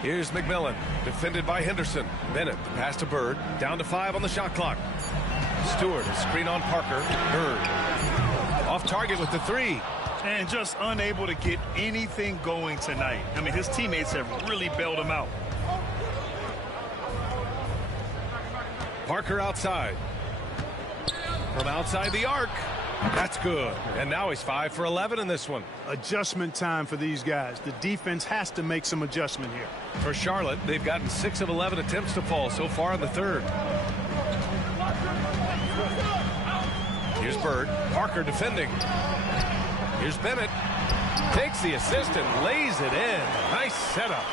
Here's McMillan, defended by Henderson. Bennett, the pass to Bird. Down to 5 on the shot clock. Stewart, a screen on Parker. Bird. Off target with the three. And just unable to get anything going tonight. I mean, his teammates have really bailed him out. Parker outside. From outside the arc. That's good. And now he's 5 for 11 in this one. Adjustment time for these guys. The defense has to make some adjustment here. For Charlotte, they've gotten 6 of 11 attempts to fall so far in the third. Here's Bird. Parker defending. Here's Bennett. Takes the assist and lays it in. Nice setup.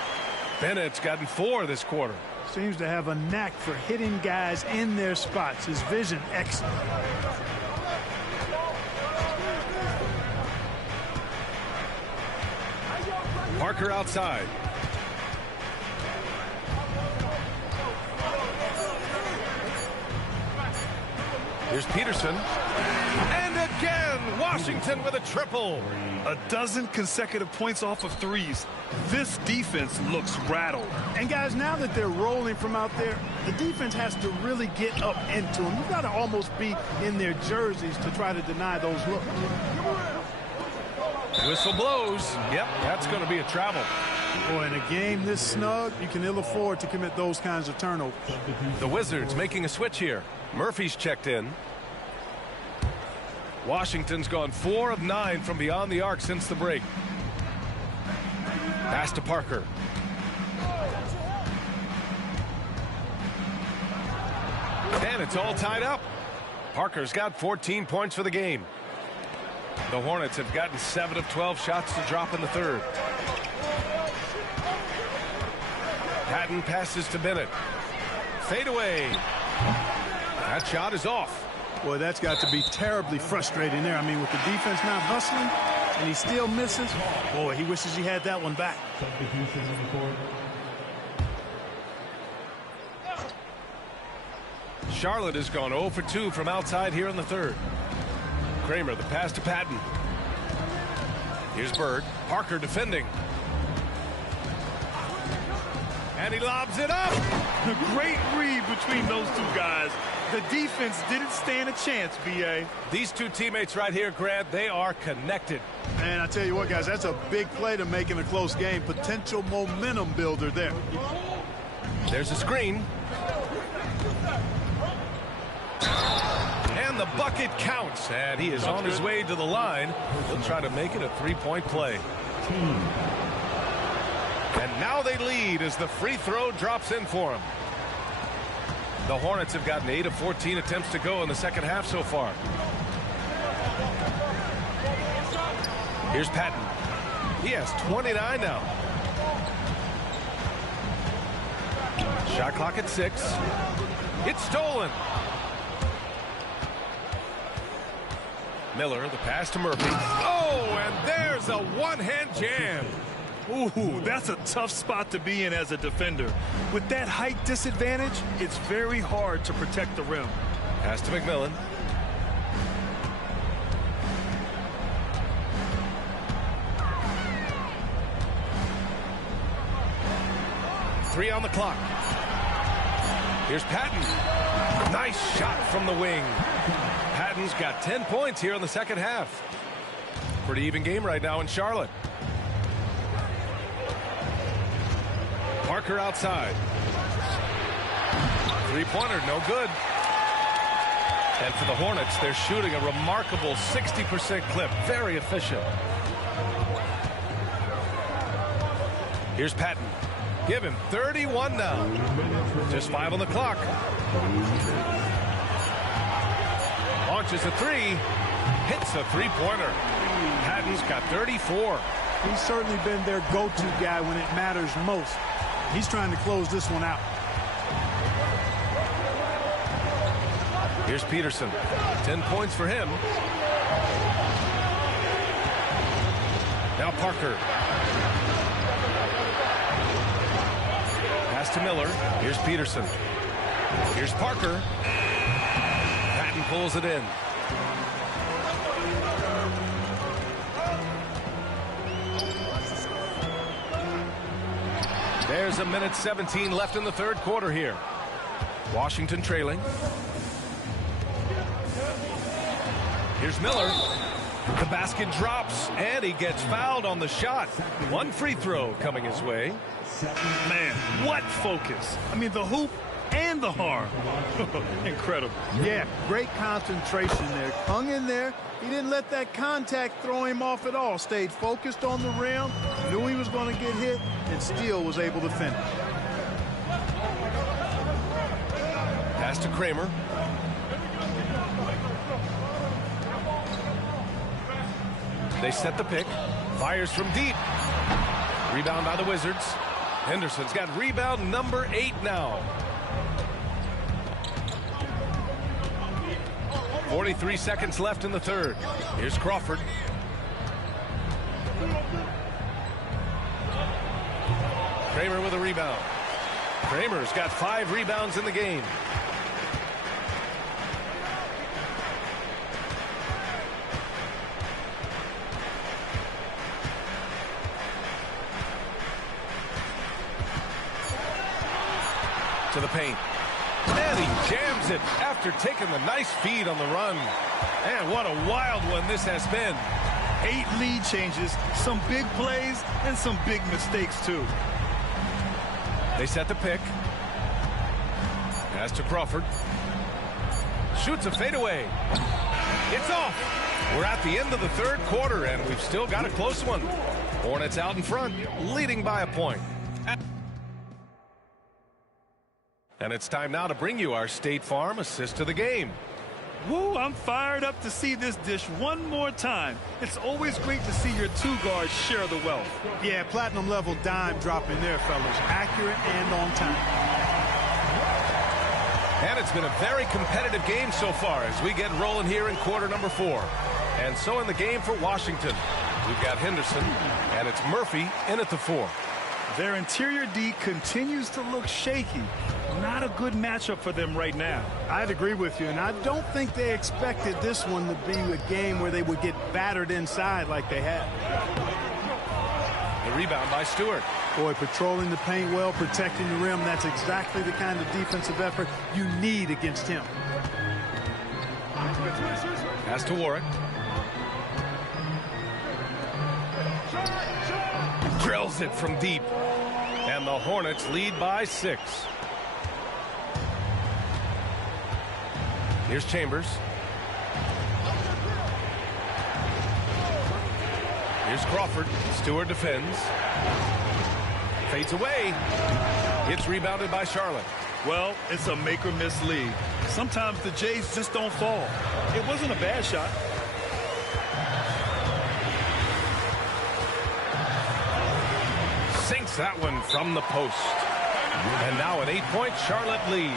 Bennett's gotten 4 this quarter. Seems to have a knack for hitting guys in their spots. His vision, excellent. Parker outside. Here's Peterson. And again, Washington with a triple. A dozen consecutive points off of threes. This defense looks rattled. And guys, now that they're rolling from out there, the defense has to really get up into them. You've got to almost be in their jerseys to try to deny those looks. Whistle blows. Yep, that's going to be a travel. Boy, in a game this snug, you can ill afford to commit those kinds of turnovers. The Wizards making a switch here. Murphy's checked in. Washington's gone 4 of 9 from beyond the arc since the break. Pass to Parker. And it's all tied up. Parker's got 14 points for the game. The Hornets have gotten 7 of 12 shots to drop in the third. Patton passes to Bennett. Fade away. That shot is off. Boy, that's got to be terribly frustrating there. I mean, with the defense not hustling and he still misses, boy, he wishes he had that one back. Charlotte has gone 0 for 2 from outside here in the third. Kramer, the pass to Patton. Here's Bird. Parker defending. And he lobs it up. The great read between those two guys. The defense didn't stand a chance, B.A. These two teammates right here, Grant, they are connected. And I tell you what, guys, that's a big play to make in a close game. Potential momentum builder there. There's a screen. And the bucket counts. And he is on his way to the line. He'll try to make it a three-point play. And now they lead as the free throw drops in for him. The Hornets have gotten 8 of 14 attempts to go in the second half so far. Here's Patton. He has 29 now. Shot clock at 6. It's stolen. Miller, the pass to Murphy. Oh, and there's a one-hand jam. Ooh, that's a tough spot to be in as a defender. With that height disadvantage, it's very hard to protect the rim. Pass to McMillan. Three on the clock. Here's Patton. Nice shot from the wing. Patton's got 10 points here in the second half. Pretty even game right now in Charlotte. Parker outside. Three-pointer, no good. And for the Hornets, they're shooting a remarkable 60% clip. Very efficient. Here's Patton. Give him 31 now. Just 5 on the clock. Launches a three. Hits a three-pointer. Patton's got 34. He's certainly been their go-to guy when it matters most. He's trying to close this one out. Here's Peterson. 10 points for him. Now Parker. Pass to Miller. Here's Peterson. Here's Parker. Patton pulls it in. There's a minute 17 left in the third quarter here. Washington trailing. Here's Miller. The basket drops, and he gets fouled on the shot. One free throw coming his way. Man, what focus. I mean, the hoop and the harm. Incredible. Yeah, great concentration there. Hung in there. He didn't let that contact throw him off at all. Stayed focused on the rim, knew he was going to get hit, and still was able to finish. Pass to Kramer. They set the pick. Fires from deep. Rebound by the Wizards. Henderson's got rebound number 8 now. 43 seconds left in the third. Here's Crawford. Kramer with a rebound. Kramer's got 5 rebounds in the game. To the paint. And he jams it after taking the nice feed on the run. And what a wild one this has been. 8 lead changes, some big plays, and some big mistakes, too. They set the pick. Pass to Crawford. Shoots a fadeaway. It's off. We're at the end of the third quarter, and we've still got a close one. Hornets out in front, leading by a point. And it's time now to bring you our State Farm assist to the game. Woo, I'm fired up to see this dish one more time. It's always great to see your 2 guards share the wealth. Yeah, platinum level dime dropping there, fellas. Accurate and on time. And it's been a very competitive game so far as we get rolling here in quarter number 4. And so in the game for Washington, we've got Henderson, and it's Murphy in at the 4. Their interior D continues to look shaky. Not a good matchup for them right now. I'd agree with you, and I don't think they expected this one to be a game where they would get battered inside like they had. The rebound by Stewart. Boy, patrolling the paint well, protecting the rim, that's exactly the kind of defensive effort you need against him. Pass to Warwick. Drills it from deep. And the Hornets lead by 6. Here's Chambers. Here's Crawford. Stewart defends. Fades away. It's rebounded by Charlotte. Well, it's a make-or-miss league. Sometimes the Jays just don't fall. It wasn't a bad shot. Sinks that one from the post. And now an 8-point Charlotte lead.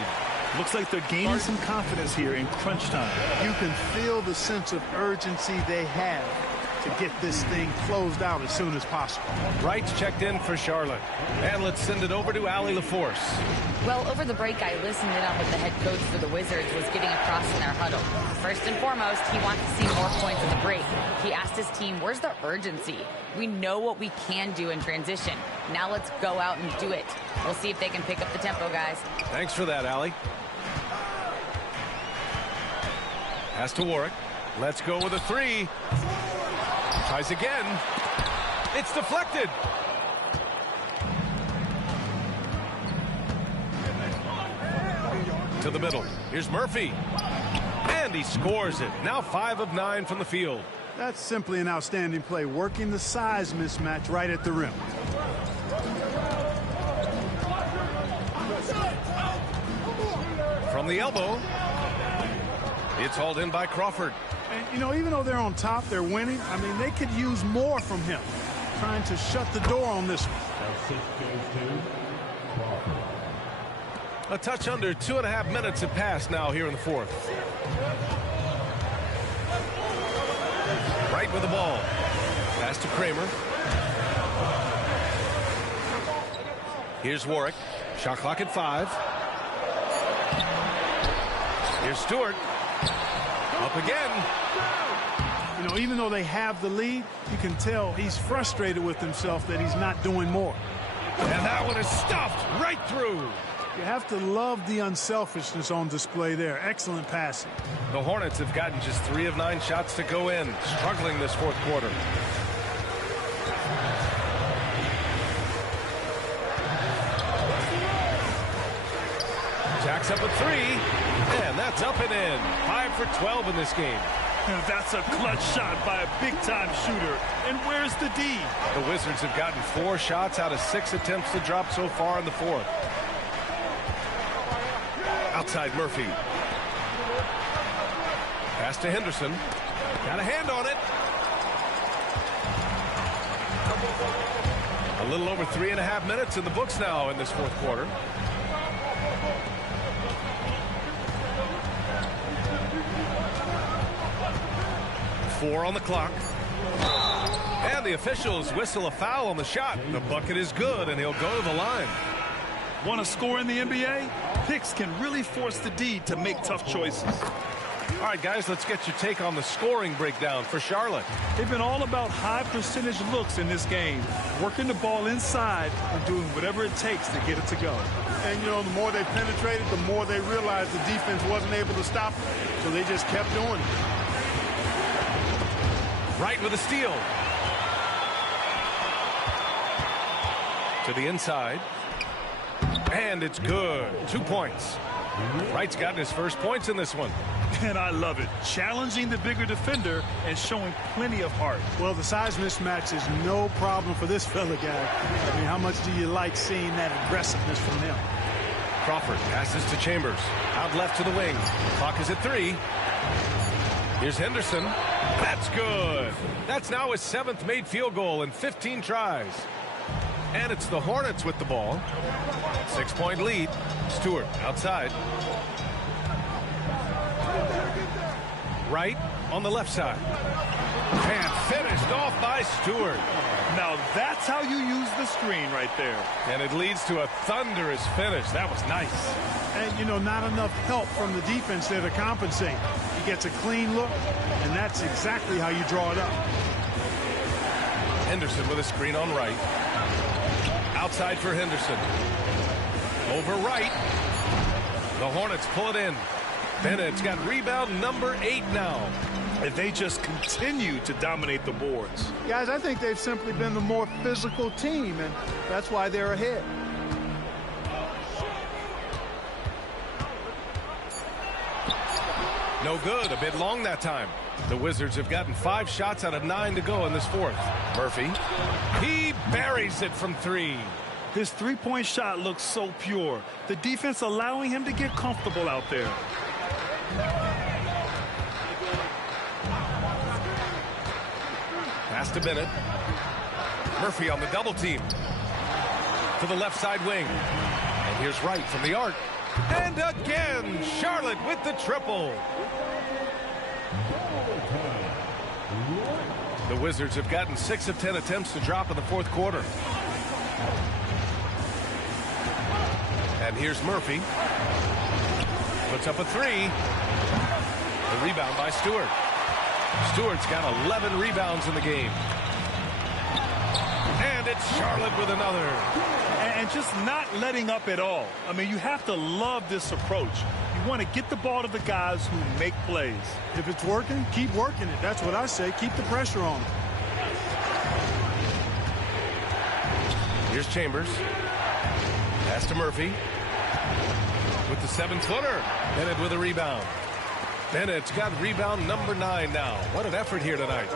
Looks like they're gaining some confidence here in crunch time. You can feel the sense of urgency they have to get this thing closed out as soon as possible. Wright's checked in for Charlotte. And let's send it over to Allie LaForce. Well, over the break, I listened in on what the head coach for the Wizards was getting across in their huddle. First and foremost, he wants to see more points at the break. He asked his team, where's the urgency? We know what we can do in transition. Now let's go out and do it. We'll see if they can pick up the tempo, guys. Thanks for that, Allie. Pass to Warwick. Let's go with a 3. Tries again. It's deflected. To the middle. Here's Murphy. And he scores it. Now 5 of 9 from the field. That's simply an outstanding play, working the size mismatch right at the rim. From the elbow. It's hauled in by Crawford. And, you know, even though they're on top, they're winning. I mean, they could use more from him. Trying to shut the door on this one. A touch under 2.5 minutes have passed now here in the fourth. Right with the ball. Pass to Kramer. Here's Warwick. Shot clock at 5. Here's Stewart. Up again. You know, even though they have the lead, you can tell he's frustrated with himself that he's not doing more. And that one is stuffed right through. You have to love the unselfishness on display there. Excellent passing. The Hornets have gotten just 3 of 9 shots to go in, struggling this fourth quarter. Jacks up a 3, and that's up and in. 5 for 12 in this game. That's a clutch shot by a big-time shooter. And where's the D? The Wizards have gotten 4 shots out of 6 attempts to drop so far in the fourth. Outside Murphy. Pass to Henderson. Got a hand on it. A little over 3.5 minutes in the books now in this fourth quarter. Four on the clock. And the officials whistle a foul on the shot. The bucket is good, and he'll go to the line. Want to score in the NBA? Picks can really force the D to make tough choices. All right, guys, let's get your take on the scoring breakdown for Charlotte. They've been all about high percentage looks in this game, working the ball inside and doing whatever it takes to get it to go. And, you know, the more they penetrated, the more they realized the defense wasn't able to stop them. So they just kept doing it. Wright with a steal. To the inside. And it's good. 2 points. Wright's gotten his first points in this one. And I love it. Challenging the bigger defender and showing plenty of heart. Well, the size mismatch is no problem for this fella guy. I mean, how much do you like seeing that aggressiveness from him? Crawford passes to Chambers. Out left to the wing. Clock is at 3. Here's Henderson. That's good. That's now his 7th made field goal in 15 tries. And it's the Hornets with the ball. 6-point lead. Stewart outside. Wright on the left side. And finished off by Stewart. Now that's how you use the screen right there. And it leads to a thunderous finish. That was nice. And, you know, not enough help from the defense there to compensate. He gets a clean look, and that's exactly how you draw it up. Henderson with a screen on Wright. Outside for Henderson. Over Wright. The Hornets pull it in. Bennett's got rebound number 8 now. And they just continue to dominate the boards. Guys, I think they've simply been the more physical team, and that's why they're ahead. No good. A bit long that time. The Wizards have gotten 5 shots out of 9 to go in this fourth. Murphy. He buries it from 3. His three-point shot looks so pure. The defense allowing him to get comfortable out there. Pass to Bennett. Murphy on the double team. To the left side wing. And here's Wright from the arc. And again, Charlotte with the triple. The Wizards have gotten 6 of 10 attempts to drop in the fourth quarter. And here's Murphy. Puts up a 3. The rebound by Stewart. Stewart's got 11 rebounds in the game. And it's Charlotte with another. And just not letting up at all. I mean, you have to love this approach. You want to get the ball to the guys who make plays. If it's working, keep working it. That's what I say. Keep the pressure on. Here's Chambers. Pass to Murphy. With the 7-footer. Bennett with a rebound. Bennett's got rebound number 9 now. What an effort here tonight.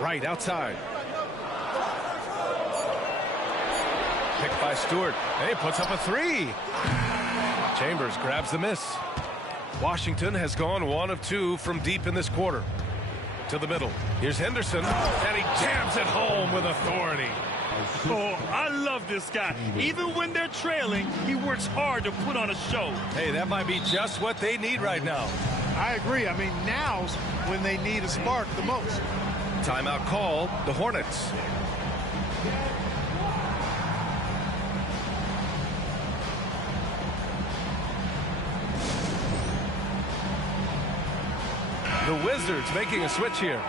Right outside. Picked by Stewart. Hey, puts up a 3. Chambers grabs the miss. Washington has gone 1 of 2 from deep in this quarter. To the middle. Here's Henderson, and he jams it home with authority. Oh, I love this guy. Even when they're trailing, he works hard to put on a show. Hey, that might be just what they need right now. I agree. I mean, now's when they need a spark the most. Timeout called, the Hornets. The Wizards making a switch here.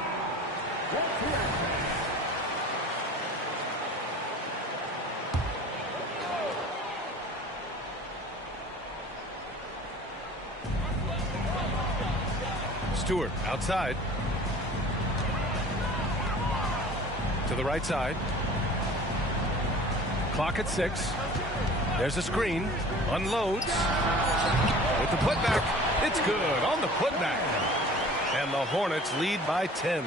Stewart outside. To the right side. Clock at 6. There's a screen. Unloads. With the putback. It's good on the putback. And the Hornets lead by 10.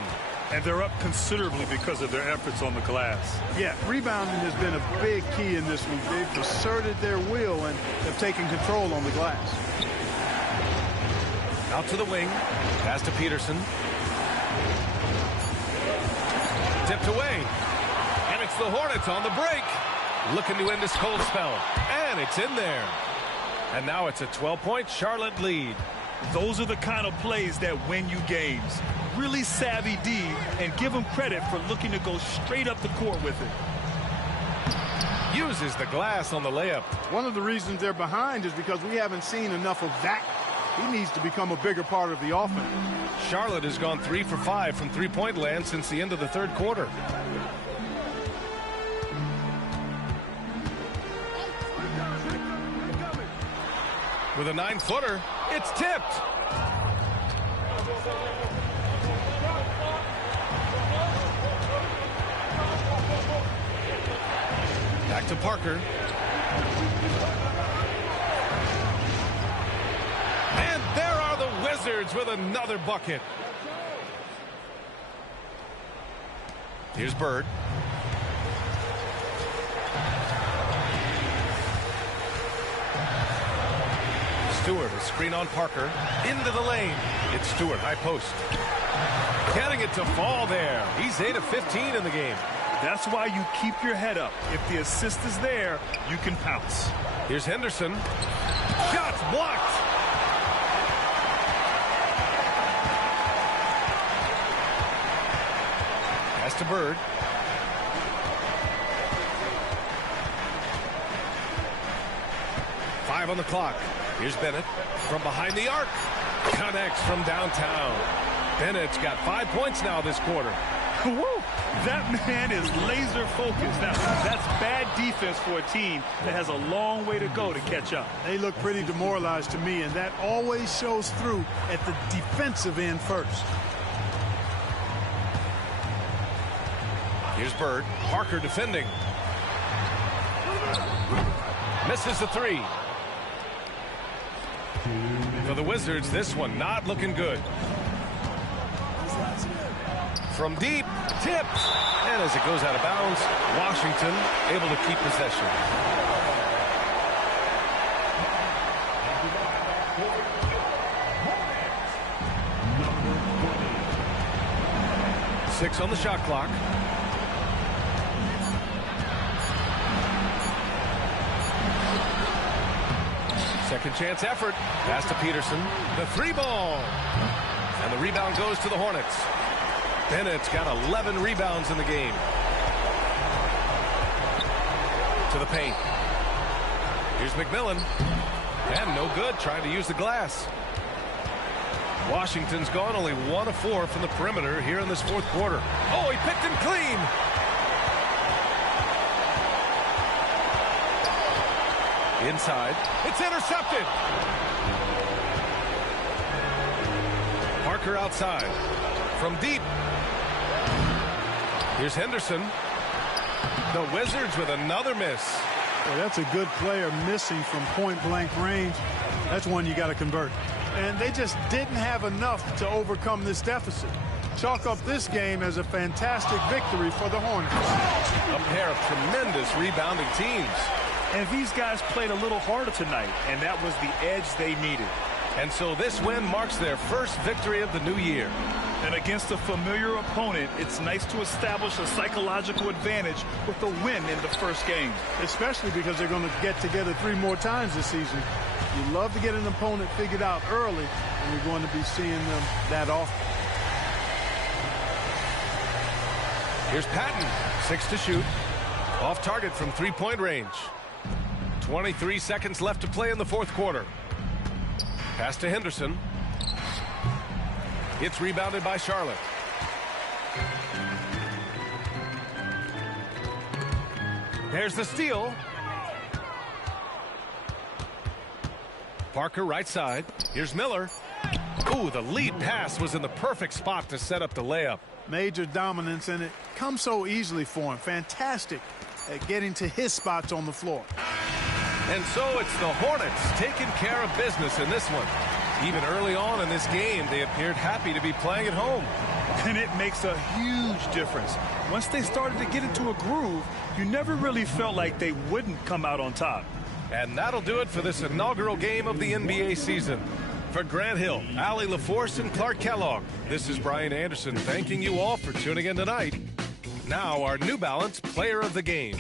And they're up considerably because of their efforts on the glass. Yeah, rebounding has been a big key in this one. They've asserted their will and have taken control on the glass. Out to the wing. Pass to Peterson. Tipped away. And it's the Hornets on the break. Looking to end this cold spell. And it's in there. And now it's a 12-point Charlotte lead. Those are the kind of plays that win you games. Really savvy D, and give them credit for looking to go straight up the court with it. Uses the glass on the layup. One of the reasons they're behind is because we haven't seen enough of that. He needs to become a bigger part of the offense. Charlotte has gone 3 for 5 from three-point land since the end of the third quarter. With a 9-footer, it's tipped. Back to Parker. And there are the Wizards with another bucket. Here's Bird. Stewart, a screen on Parker. Into the lane. It's Stewart, high post. Getting it to fall there. He's 8 of 15 in the game. That's why you keep your head up. If the assist is there, you can pounce. Here's Henderson. Shots blocked. Pass to Bird. Five on the clock. Here's Bennett from behind the arc. Connects from downtown. Bennett's got 5 points now this quarter. Woo! That man is laser focused. Now, that's bad defense for a team that has a long way to go to catch up. They look pretty demoralized to me, and that always shows through at the defensive end first. Here's Bird. Parker defending. Misses the three. For the Wizards, this one not looking good. From deep, tipped. And as it goes out of bounds, Washington able to keep possession. Six on the shot clock. Second chance effort. Pass to Peterson. The three ball. And the rebound goes to the Hornets. Bennett's got 11 rebounds in the game. To the paint. Here's McMillan. And no good, trying to use the glass. Washington's gone only 1 of 4 from the perimeter here in this fourth quarter. Oh, he picked him clean. Inside. It's intercepted. Parker outside. From deep. Here's Henderson. The Wizards with another miss. Well, that's a good player missing from point-blank range. That's one you got to convert. And they just didn't have enough to overcome this deficit. Chalk up this game as a fantastic victory for the Hornets. A pair of tremendous rebounding teams. And these guys played a little harder tonight, and that was the edge they needed. And so this win marks their first victory of the new year. And against a familiar opponent, it's nice to establish a psychological advantage with a win in the first game. Especially because they're going to get together 3 more times this season. You love to get an opponent figured out early, and you're going to be seeing them that often. Here's Patton, 6 to shoot. Off target from 3-point range. 23 seconds left to play in the fourth quarter. Pass to Henderson. It's rebounded by Charlotte. There's the steal. Parker right side. Here's Miller. Ooh, the lead pass was in the perfect spot to set up the layup. Major dominance, and it comes so easily for him. Fantastic at getting to his spots on the floor. And so it's the Hornets taking care of business in this one. Even early on in this game, they appeared happy to be playing at home. And it makes a huge difference. Once they started to get into a groove, you never really felt like they wouldn't come out on top. And that'll do it for this inaugural game of the NBA season. For Grant Hill, Allie LaForce, and Clark Kellogg, this is Brian Anderson thanking you all for tuning in tonight. Now our New Balance Player of the Game.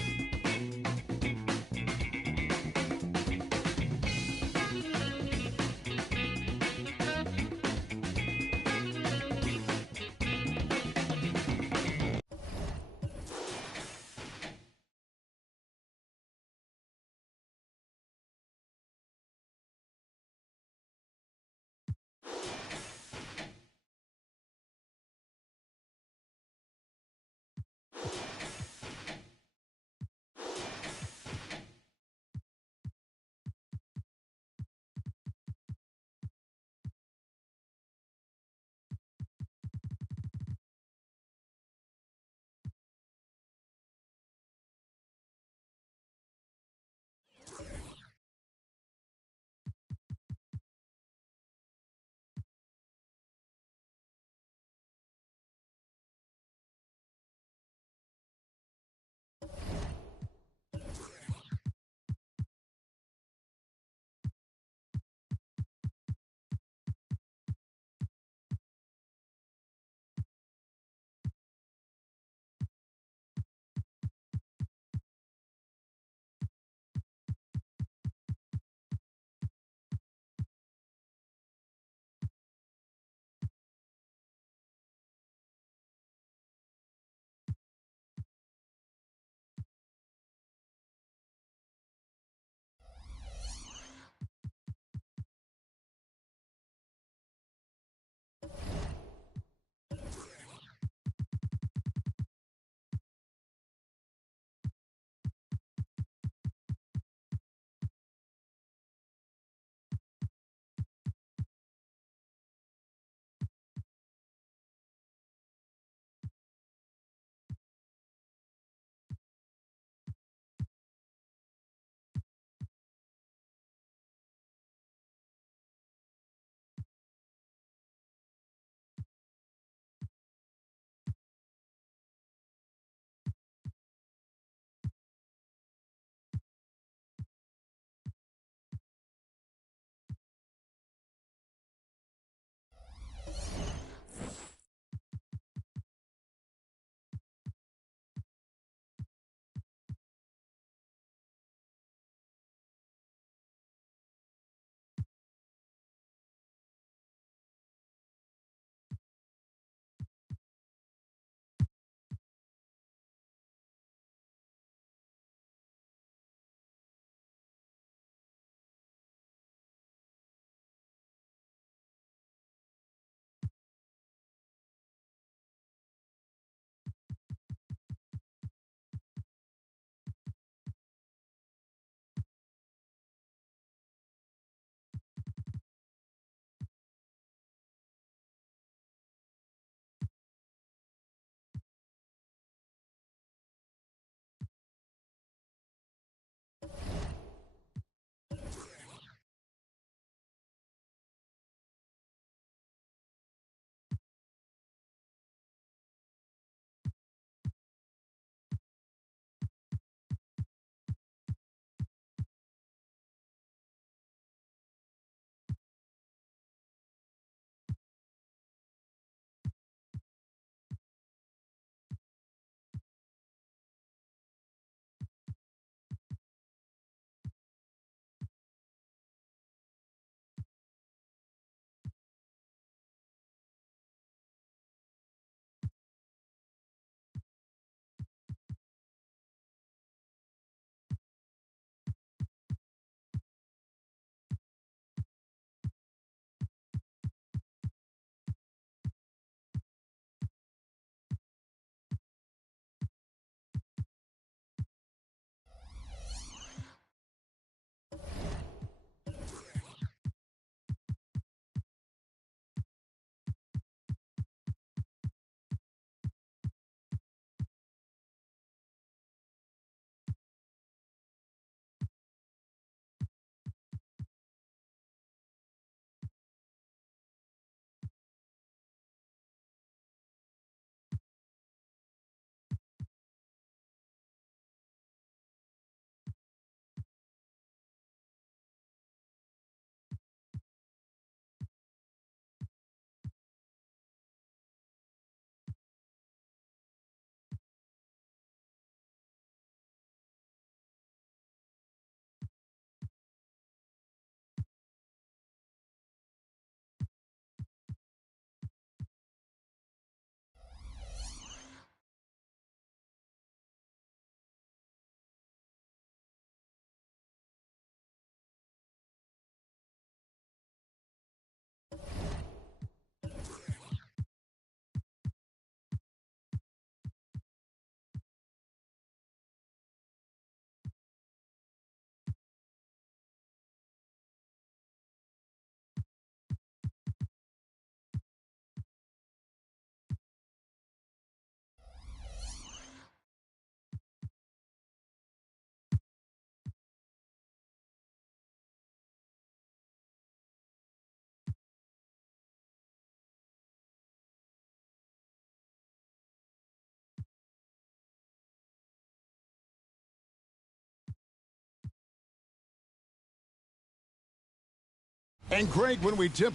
And Greg, when we tip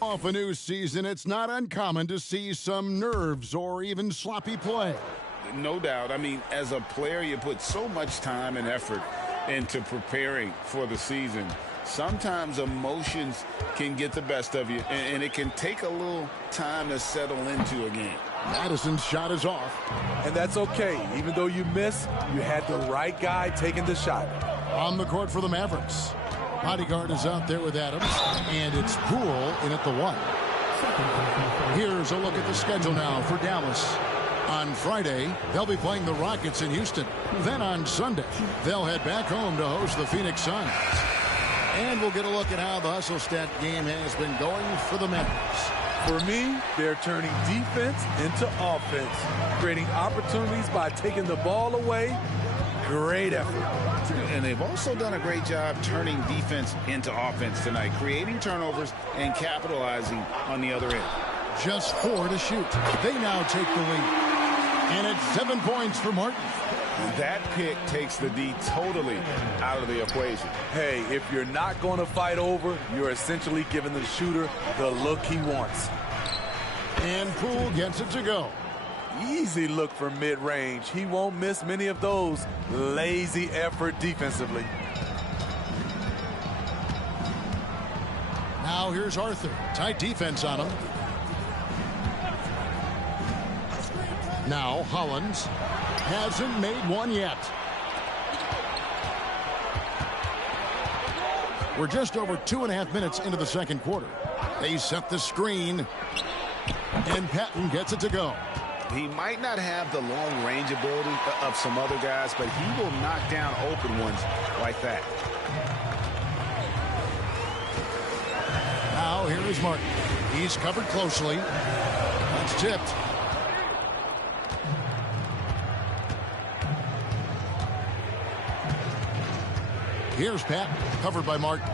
off a new season, it's not uncommon to see some nerves or even sloppy play. No doubt. I mean, as a player, you put so much time and effort into preparing for the season. Sometimes emotions can get the best of you, and it can take a little time to settle into a game. Madison's shot is off. And that's okay. Even though you miss, you had the right guy taking the shot. On the court for the Mavericks. Bodyguard is out there with Adams, and it's Poole in at the 1. Here's a look at the schedule now for Dallas. On Friday, they'll be playing the Rockets in Houston. Then on Sunday, they'll head back home to host the Phoenix Suns. And we'll get a look at how the hustle stat game has been going for the Mavericks. For me, they're turning defense into offense, creating opportunities by taking the ball away. Great effort. And they've also done a great job turning defense into offense tonight, creating turnovers and capitalizing on the other end. Just 4 to shoot. They now take the lead. And it's 7 points for Martin. That pick takes the D totally out of the equation. Hey, if you're not going to fight over, you're essentially giving the shooter the look he wants. And Poole gets it to go. Easy look from mid-range. He won't miss many of those. Lazy effort defensively. Now here's Arthur. Tight defense on him. Now Hollins hasn't made one yet. We're just over 2.5 minutes into the second quarter. They set the screen, and Patton gets it to go. He might not have the long range ability of some other guys, but he will knock down open ones like that. Now here is Martin. He's covered closely. That's tipped. Here's Pat, covered by Martin.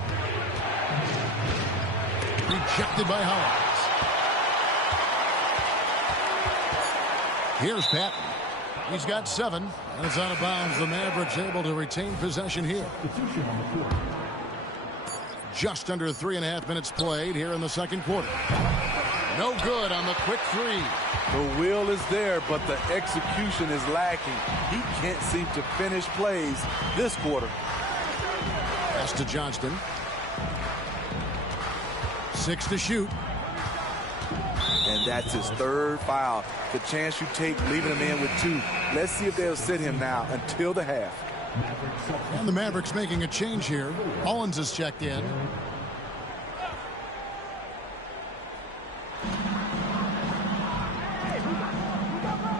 Rejected by Hollins. Here's Patton. He's got 7, and it's out of bounds. The Mavericks able to retain possession here. Just under 3.5 minutes played here in the second quarter. No good on the quick 3. The will is there, but the execution is lacking. He can't seem to finish plays this quarter. Pass to Johnston. 6 to shoot. And that's his 3rd foul. The chance you take leaving him in with 2. Let's see if they'll sit him now until the half. And the Mavericks making a change here. Hollins is checked in.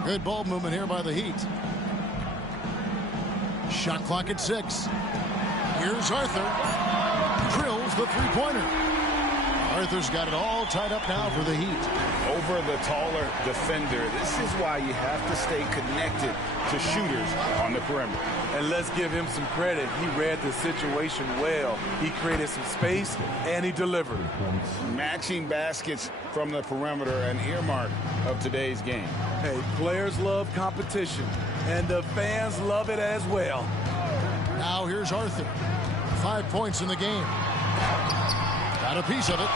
Good ball movement here by the Heat. Shot clock at 6. Here's Arthur. Drills the three-pointer. Arthur's got it all tied up now for the Heat. Over the taller defender. This is why you have to stay connected to shooters on the perimeter. And let's give him some credit. He read the situation well. He created some space, and he delivered. Matching baskets from the perimeter, an earmark of today's game. Hey, players love competition, and the fans love it as well. Now here's Arthur. 5 points in the game. Got a piece of it.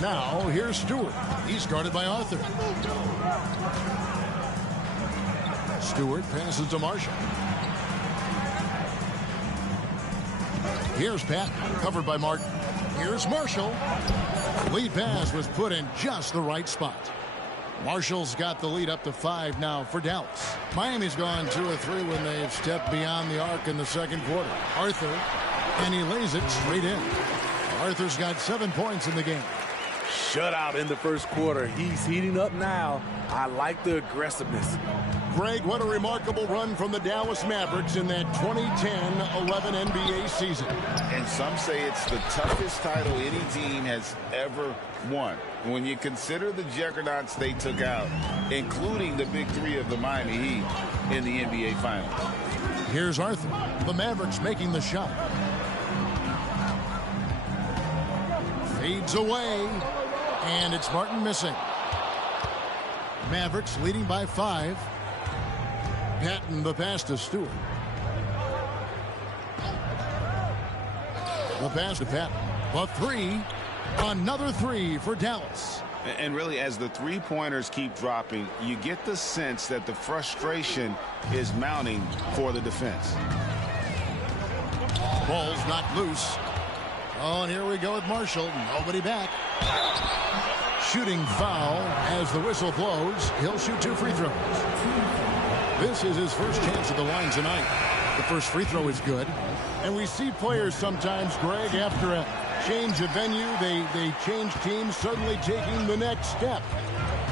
Now here's Stewart. He's guarded by Arthur. Stewart passes to Marshall. Here's Pat, covered by Martin. Here's Marshall. Lead pass was put in just the right spot. Marshall's got the lead up to 5 now for Dallas. Miami's gone 2 of 3 when they've stepped beyond the arc in the second quarter. Arthur, and he lays it straight in. Arthur's got 7 points in the game. Shutout in the first quarter. He's heating up now. I like the aggressiveness. Greg, what a remarkable run from the Dallas Mavericks in that 2010-11 NBA season. And some say it's the toughest title any team has ever won. When you consider the juggernauts they took out, including the big 3 of the Miami Heat in the NBA Finals. Here's Arthur. The Mavericks making the shot. Fades away. And it's Martin missing. Mavericks leading by 5. Patton the pass to Stewart. The pass to Patton. The 3. Another 3 for Dallas. And really, as the three-pointers keep dropping, you get the sense that the frustration is mounting for the defense. Ball's knocked loose. Oh, and here we go with Marshall. Nobody back. Shooting foul as the whistle blows. He'll shoot 2 free throws. This is his first chance at the line tonight. The first free throw is good. And we see players sometimes, Greg, after a change of venue, they change teams, suddenly taking the next step.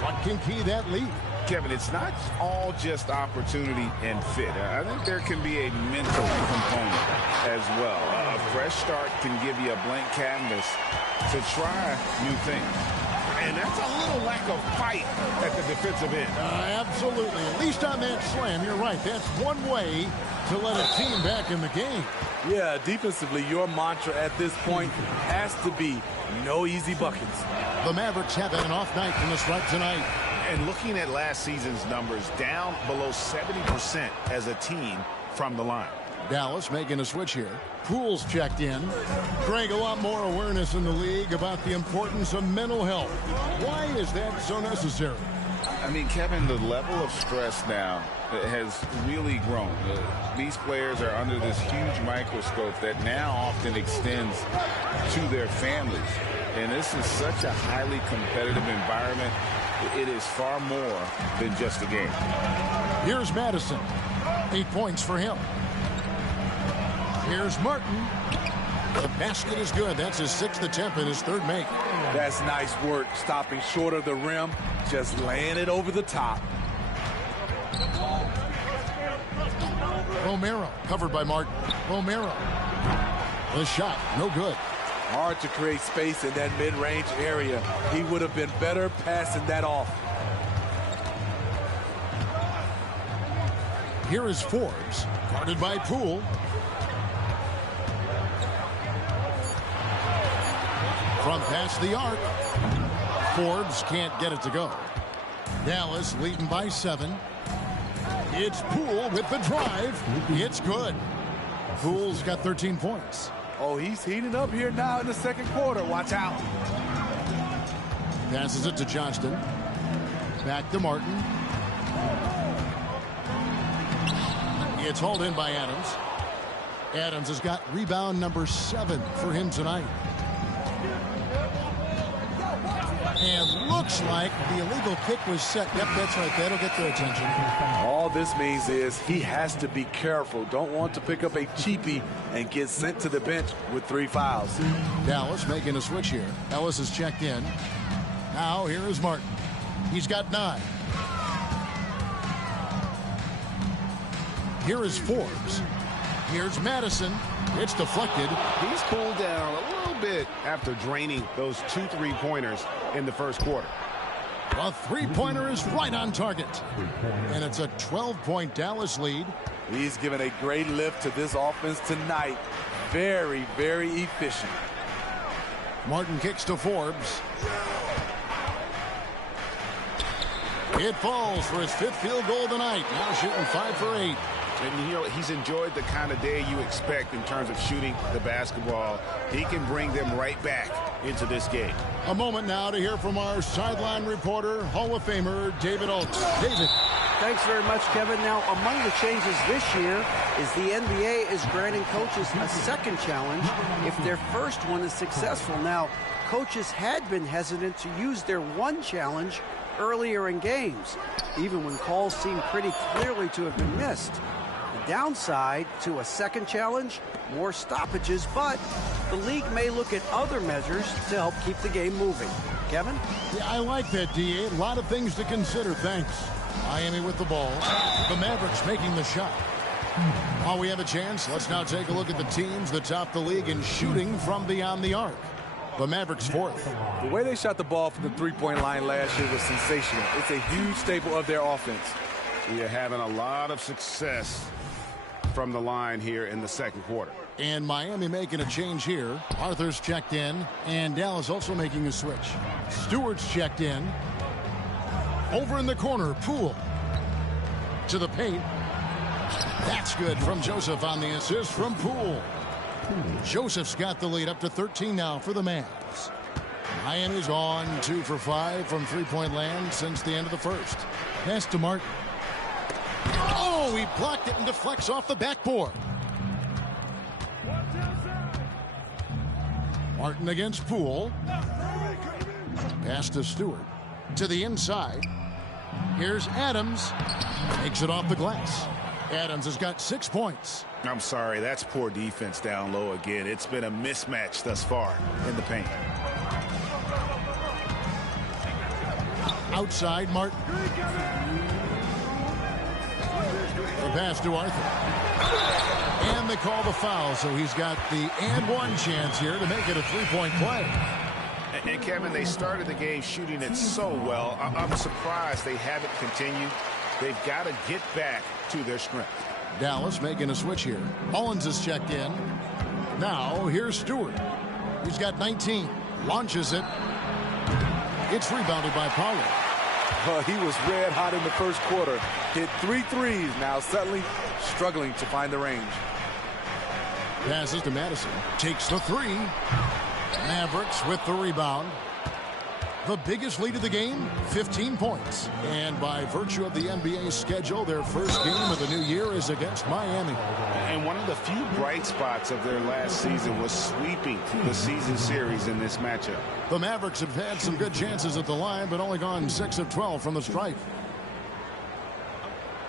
What can key that lead? Kevin, it's not all just opportunity and fit. I think there can be a mental component as well. A fresh start can give you a blank canvas to try new things. And that's a little lack of fight at the defensive end. Absolutely. At least on that slam, you're right. That's one way to let a team back in the game. Yeah, defensively, your mantra at this point has to be no easy buckets. The Mavericks have had an off night from the stripe tonight. And looking at last season's numbers, down below 70% as a team from the line. Dallas making a switch here. Poole's checked in. Greg, a lot more awareness in the league about the importance of mental health. Why is that so necessary? I mean, Kevin, the level of stress now has really grown. These players are under this huge microscope that now often extends to their families. And this is such a highly competitive environment. It is far more than just a game. Here's Madison. 8 points for him. Here's Martin. The basket is good. That's his 6th attempt and his 3rd make. That's nice work, stopping short of the rim, just laying it over the top. Romero, covered by Martin. Romero. The shot, no good. Hard to create space in that mid-range area. He would have been better passing that off. Here is Forbes, guarded by Poole. From past the arc. Forbes can't get it to go. Dallas leading by 7. It's Poole with the drive. It's good. Poole's got 13 points. Oh, he's heating up here now in the second quarter. Watch out. Passes it to Johnston. Back to Martin. It's hauled in by Adams. Adams has got rebound number 7 for him tonight. And looks like the illegal kick was set. Yep, that's right. That'll get their attention. All this means is he has to be careful. Don't want to pick up a cheapie and get sent to the bench with 3 fouls. Dallas making a switch here. Ellis is checked in. Now here is Martin. He's got 9. Here is Forbes. Here's Madison. It's deflected. He's cooled down a little bit after draining those 2 3-pointers in the first quarter. A 3-pointer is right on target. And it's a 12-point Dallas lead. He's given a great lift to this offense tonight. Very, very efficient. Martin kicks to Forbes. It falls for his 5th field goal tonight. Now shooting 5 for 8. And, you know, he's enjoyed the kind of day you expect in terms of shooting the basketball. He can bring them right back into this game. A moment now to hear from our sideline reporter, Hall of Famer David Oakes. David. Thanks very much, Kevin. Now, among the changes this year is the NBA is granting coaches a second challenge if their first one is successful. Now, coaches had been hesitant to use their one challenge earlier in games, even when calls seemed pretty clearly to have been missed. The downside to a second challenge, more stoppages, but the league may look at other measures to help keep the game moving. Kevin? Yeah, I like that, D.A. A lot of things to consider. Thanks. Miami with the ball. The Mavericks making the shot. While we have a chance, let's now take a look at the teams that top the league in shooting from beyond the arc. The Mavericks 4th. The way they shot the ball from the three-point line last year was sensational. It's a huge staple of their offense. You're having a lot of success from the line here in the second quarter. And Miami making a change here. Arthur's checked in, and Dallas also making a switch. Stewart's checked in. Over in the corner, Poole. To the paint. That's good from Joseph on the assist from Poole. Joseph's got the lead up to 13 now for the Mavs. Miami's gone 2 for 5 from three-point land since the end of the first. Pass to Martin. Oh, he blocked it and deflects off the backboard. Martin against Poole. Pass to Stewart. To the inside. Here's Adams. Makes it off the glass. Adams has got 6 points. I'm sorry, that's poor defense down low again. It's been a mismatch thus far in the paint. Outside, Martin. The pass to Arthur. And they call the foul, so he's got the and one chance here to make it a three-point play. And Kevin, they started the game shooting it so well. I'm surprised they haven't continued. They've got to get back to their strength. Dallas making a switch here. Mullins is checked in. Now here's Stewart. He's got 19. Launches it. It's rebounded by Powell. He was red hot in the first quarter. Hit 3 threes. Now suddenly struggling to find the range. Passes to Madison. Takes the three. Mavericks with the rebound. The biggest lead of the game, 15 points. And by virtue of the NBA schedule, their first game of the new year is against Miami. And one of the few bright spots of their last season was sweeping the season series in this matchup. The Mavericks have had some good chances at the line, but only gone 6 of 12 from the stripe.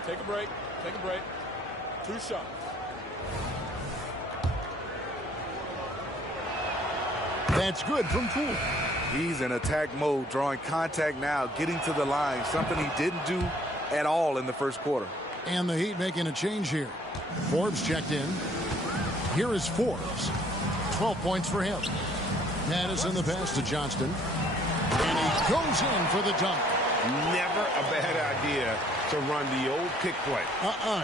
Take a break. Take a break. 2 shots. That's good from Poole. He's in attack mode, drawing contact now, getting to the line, something he didn't do at all in the first quarter. And the Heat making a change here. Forbes checked in. Here is Forbes. 12 points for him. Madison the pass to Johnston. And he goes in for the dunk. Never a bad idea to run the old pick play.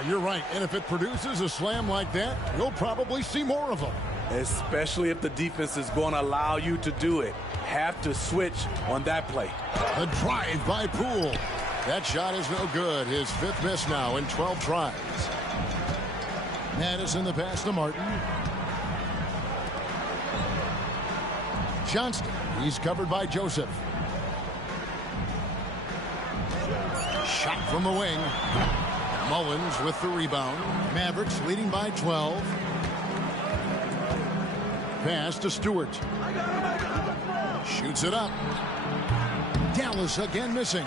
You're right. And if it produces a slam like that, you'll probably see more of them. Especially if the defense is going to allow you to do it. Have to switch on that play. The drive by Poole. That shot is no good. His 5th miss now in 12 tries. Madison the pass to Martin. Johnston. He's covered by Joseph. Shot from the wing. Mullins with the rebound. Mavericks leading by 12. Pass to Stewart. Shoots it up. Dallas again missing.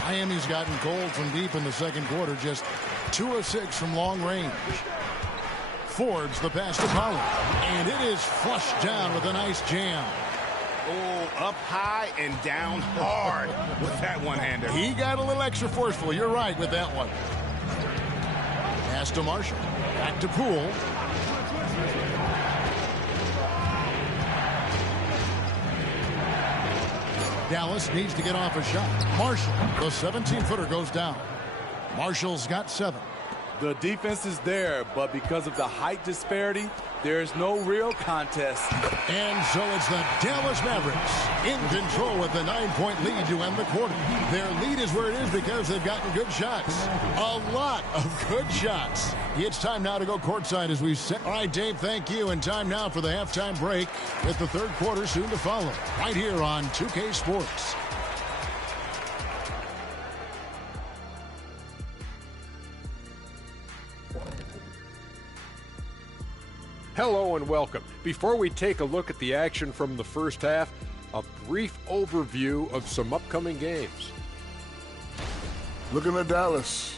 Miami's gotten cold from deep in the second quarter. Just 2 of 6 from long range. Forbes the pass to Powell. And it is flushed down with a nice jam. Oh, up high and down hard with that one-hander. He got a little extra forceful. You're right with that one. Pass to Marshall. Back to Poole. Dallas needs to get off a shot. Marshall, the 17-footer, goes down. Marshall's got 7. The defense is there, but because of the height disparity, there's no real contest. And so it's the Dallas Mavericks in control with the 9-point lead to end the quarter. Their lead is where it is because they've gotten good shots. A lot of good shots. It's time now to go courtside as we set. All right, Dave, thank you. And time now for the halftime break with the third quarter soon to follow. Right here on 2K Sports. Hello and welcome. Before we take a look at the action from the first half, a brief overview of some upcoming games. Looking at Dallas.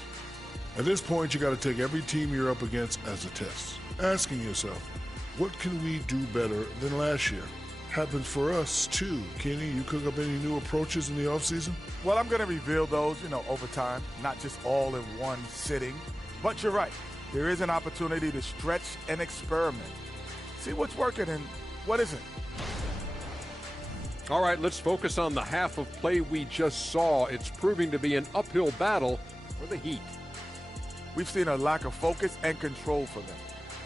At this point, you got to take every team you're up against as a test. Asking yourself, what can we do better than last year? Happens for us, too. Kenny, you cook up any new approaches in the offseason? Well, I'm going to reveal those, over time, not just all in one sitting. But you're right. There is an opportunity to stretch and experiment. See what's working and what isn't. All right, let's focus on the half of play we just saw. It's proving to be an uphill battle for the Heat. We've seen a lack of focus and control for them.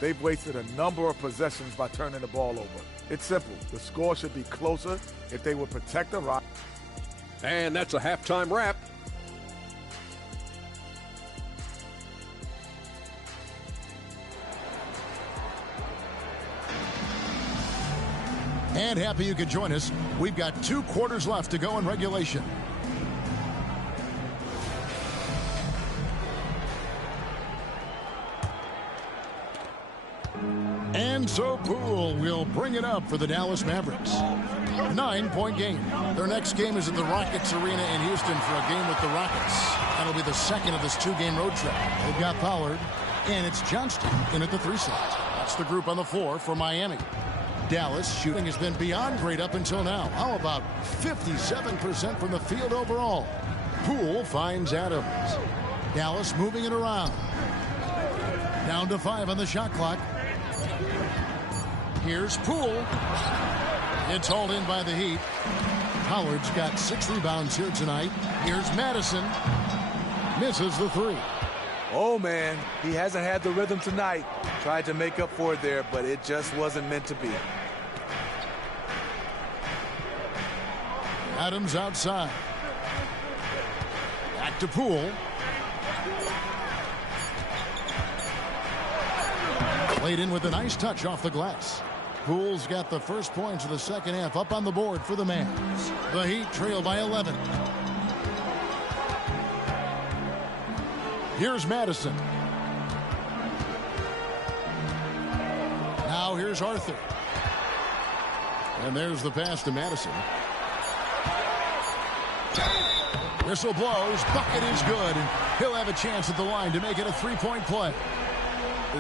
They've wasted a number of possessions by turning the ball over. It's simple. The score should be closer if they would protect the rock. And that's a halftime wrap. And happy you could join us. We've got 2 quarters left to go in regulation. And so Poole will bring it up for the Dallas Mavericks. 9-point game. Their next game is at the Rockets Arena in Houston for a game with the Rockets. That'll be the second of this 2-game road trip. They've got Pollard, and it's Johnston in at the 3 slot. That's the group on the floor for Miami. Dallas shooting has been beyond great up until now. How about 57% from the field overall? Poole finds Adams. Dallas moving it around. Down to 5 on the shot clock. Here's Poole. It's hauled in by the Heat. Pollard's got 6 rebounds here tonight. Here's Madison. Misses the 3. Oh, man, he hasn't had the rhythm tonight. Tried to make up for it there, but it just wasn't meant to be. Adams outside. Back to Poole. Played in with a nice touch off the glass. Poole's got the first points of the second half up on the board for the Mavs. The Heat trail by 11. Here's Madison. Now here's Arthur. And there's the pass to Madison. Whistle blows. Bucket is good. And he'll have a chance at the line to make it a 3-point play.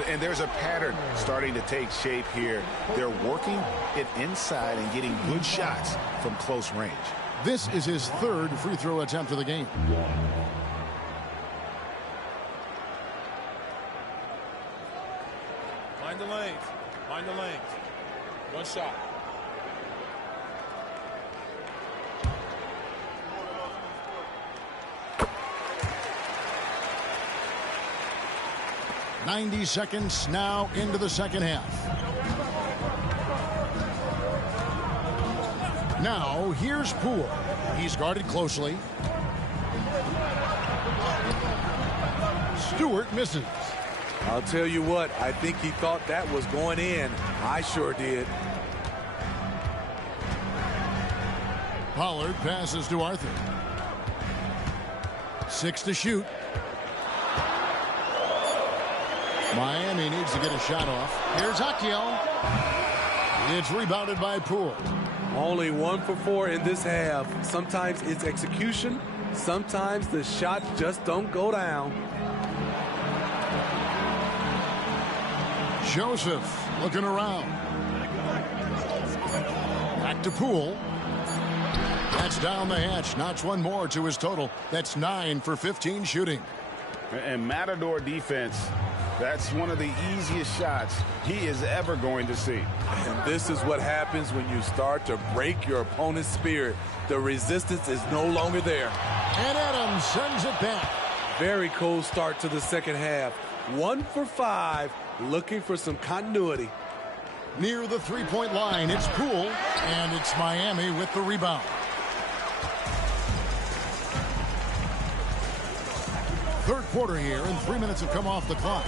And there's a pattern starting to take shape here. They're working it inside and getting good shots from close range. This is his 3rd free throw attempt of the game. Find the lanes. Find the lanes. One shot. .90 seconds now into the second half. Now here's Poole. He's guarded closely. Stewart misses. I'll tell you what, I think he thought that was going in. I sure did. Pollard passes to Arthur. 6 to shoot. Miami needs to get a shot off. Here's Hakiel. It's rebounded by Poole. Only 1 for 4 in this half. Sometimes it's execution. Sometimes the shots just don't go down. Joseph looking around. Back to Poole. That's down the hatch. Notch 1 more to his total. That's 9 for 15 shooting. And Matador defense, that's one of the easiest shots he is ever going to see. And this is what happens when you start to break your opponent's spirit. The resistance is no longer there. And Adams sends it back. Very cold start to the second half. 1 for 5, looking for some continuity. Near the 3-point line, it's Poole, and it's Miami with the rebound. Third quarter here, and 3 minutes have come off the clock.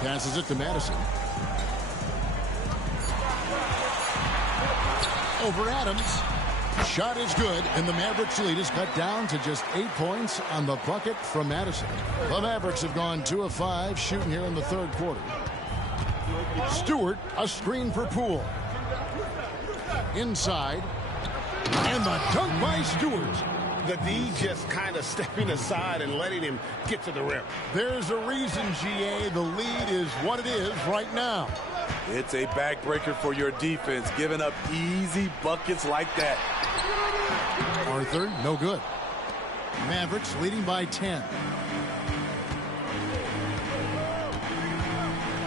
Passes it to Madison. Over Adams. Shot is good, and the Mavericks lead is cut down to just 8 points on the bucket from Madison. The Mavericks have gone 2 of 5 shooting here in the third quarter. Stewart, a screen for Poole. Inside. And the dunk by Stewart. The D just kind of stepping aside and letting him get to the rim. There's a reason, GA, the lead is what it is right now. It's a backbreaker for your defense, giving up easy buckets like that. Arthur, no good. Mavericks leading by 10.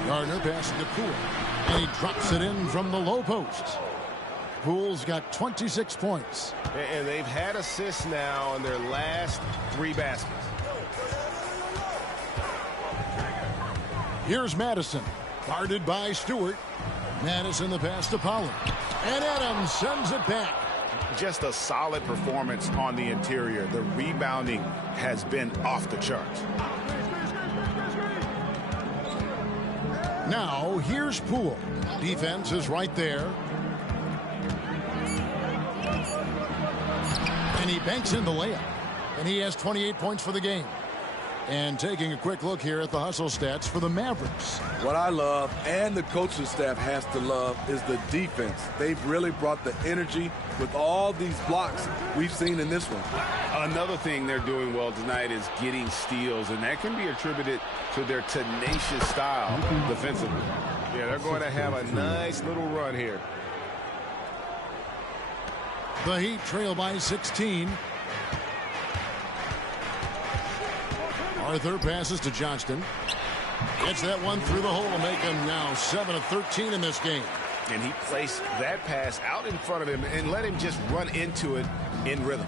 Gardner passes to Poole, and he drops it in from the low post. Poole's got 26 points. And they've had assists now on their last 3 baskets. Here's Madison, guarded by Stewart. Madison the pass to Pollard. And Adams sends it back. Just a solid performance on the interior. The rebounding has been off the charts. Now, here's Poole. Defense is right there. And he banks in the layup. And he has 28 points for the game. And taking a quick look here at the hustle stats for the Mavericks. What I love, and the coaching staff has to love, is the defense. They've really brought the energy with all these blocks we've seen in this one. Another thing they're doing well tonight is getting steals, and that can be attributed to their tenacious style defensively. Yeah, they're going to have a nice little run here. The Heat trail by 16. Arthur passes to Johnston. Gets that one through the hole to make him now 7 of 13 in this game. And he placed that pass out in front of him and let him just run into it in rhythm.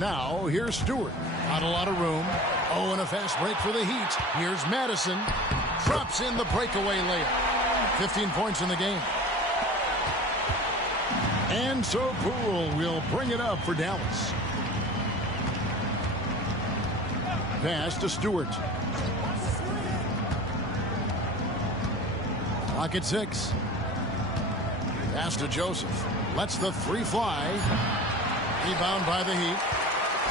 Now, here's Stewart. Not a lot of room. Oh, and a fast break for the Heat. Here's Madison. Drops in the breakaway layup. 15 points in the game. And so Poole will bring it up for Dallas. Pass to Stewart. Clock at 6. Pass to Joseph. Lets the three fly. Rebound by the Heat.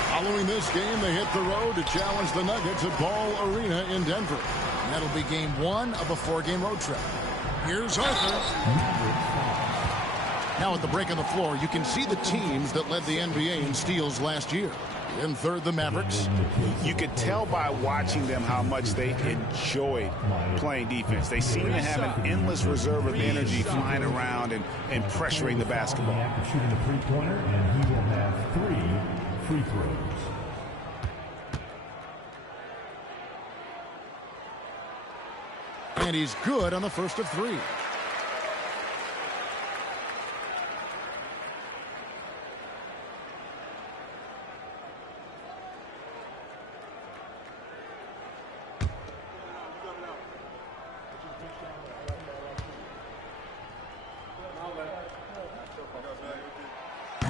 Following this game, they hit the road to challenge the Nuggets at Ball Arena in Denver. And that'll be game 1 of a 4-game road trip. Here's Arthur. Now at the break on the floor, you can see the teams that led the NBA in steals last year. In third, the Mavericks. You could tell by watching them how much they enjoyed playing defense. They seem to have an endless reserve of energy flying around and pressuring the basketball. Shooting the three-pointer, and he will have 3 free throws. And he's good on the first of 3.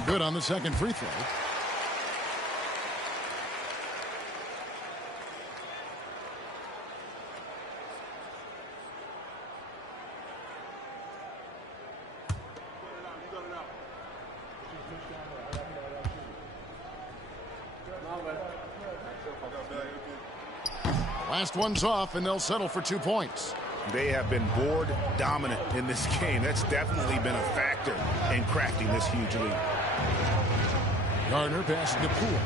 Good on the second free throw. Last one's off, and they'll settle for 2 points. They have been board dominant in this game. That's definitely been a factor in crafting this huge lead. Gardner passing to Poole.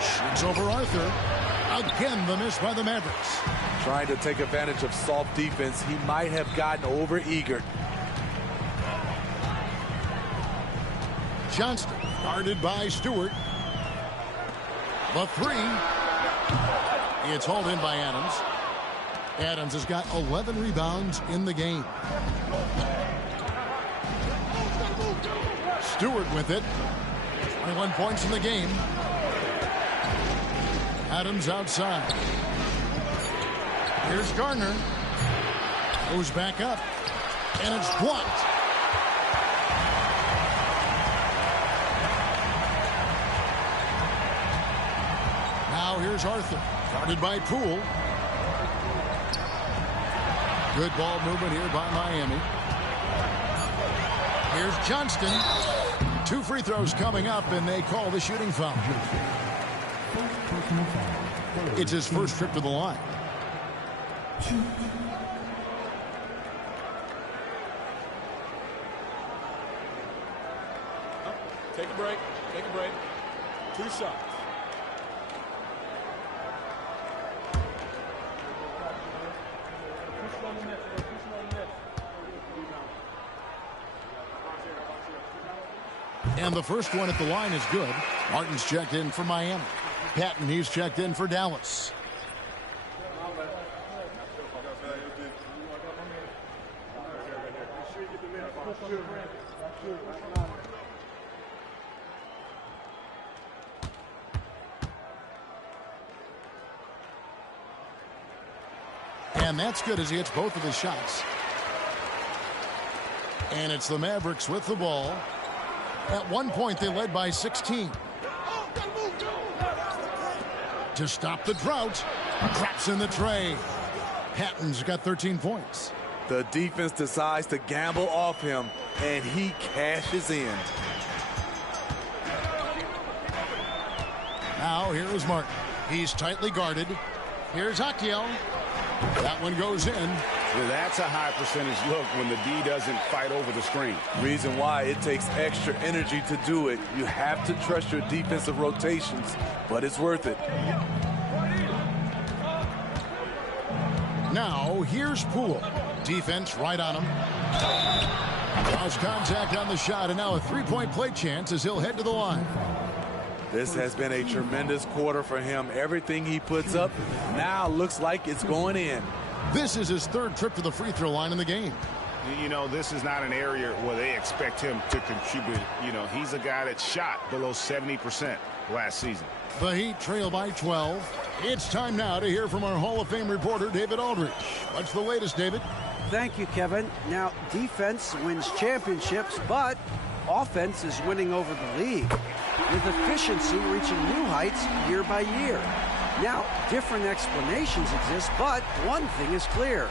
Shoots over Arthur. Again, the miss by the Mavericks. Trying to take advantage of soft defense. He might have gotten over-eager. Johnston guarded by Stewart. The 3. It's hauled in by Adams. Adams has got 11 rebounds in the game. Stewart with it. 21 points in the game. Adams outside. Here's Gardner. Goes back up. And it's blocked. Now here's Arthur. Guarded by Poole. Good ball movement here by Miami. Here's Johnston. 2 free throws coming up, and they call the shooting foul. It's his first trip to the line. Take a break. Take a break. 2 shots. And the first one at the line is good. Martin's checked in for Miami. Patton, he's checked in for Dallas. And that's good as he hits both of his shots. And it's the Mavericks with the ball. At one point, they led by 16. To stop the drought, drops in the tray. Hatton's got 13 points. The defense decides to gamble off him, and he cashes in. Now, here is Martin. He's tightly guarded. Here's Hakiel. That one goes in. That's a high percentage look when the D doesn't fight over the screen. Reason why it takes extra energy to do it. You have to trust your defensive rotations, but it's worth it. Now, here's Poole. Defense right on him. Draws contact on the shot, and now a three-point play chance as he'll head to the line. This has been a tremendous quarter for him. Everything he puts up now looks like it's going in. This is his third trip to the free throw line in the game. You know, this is not an area where they expect him to contribute. You know, he's a guy that shot below 70% last season. The Heat trail by 12. It's time now to hear from our Hall of Fame reporter, David Aldridge. What's the latest, David? Thank you, Kevin. Now, defense wins championships, but offense is winning over the league, with efficiency reaching new heights year by year. Now, different explanations exist, but one thing is clear.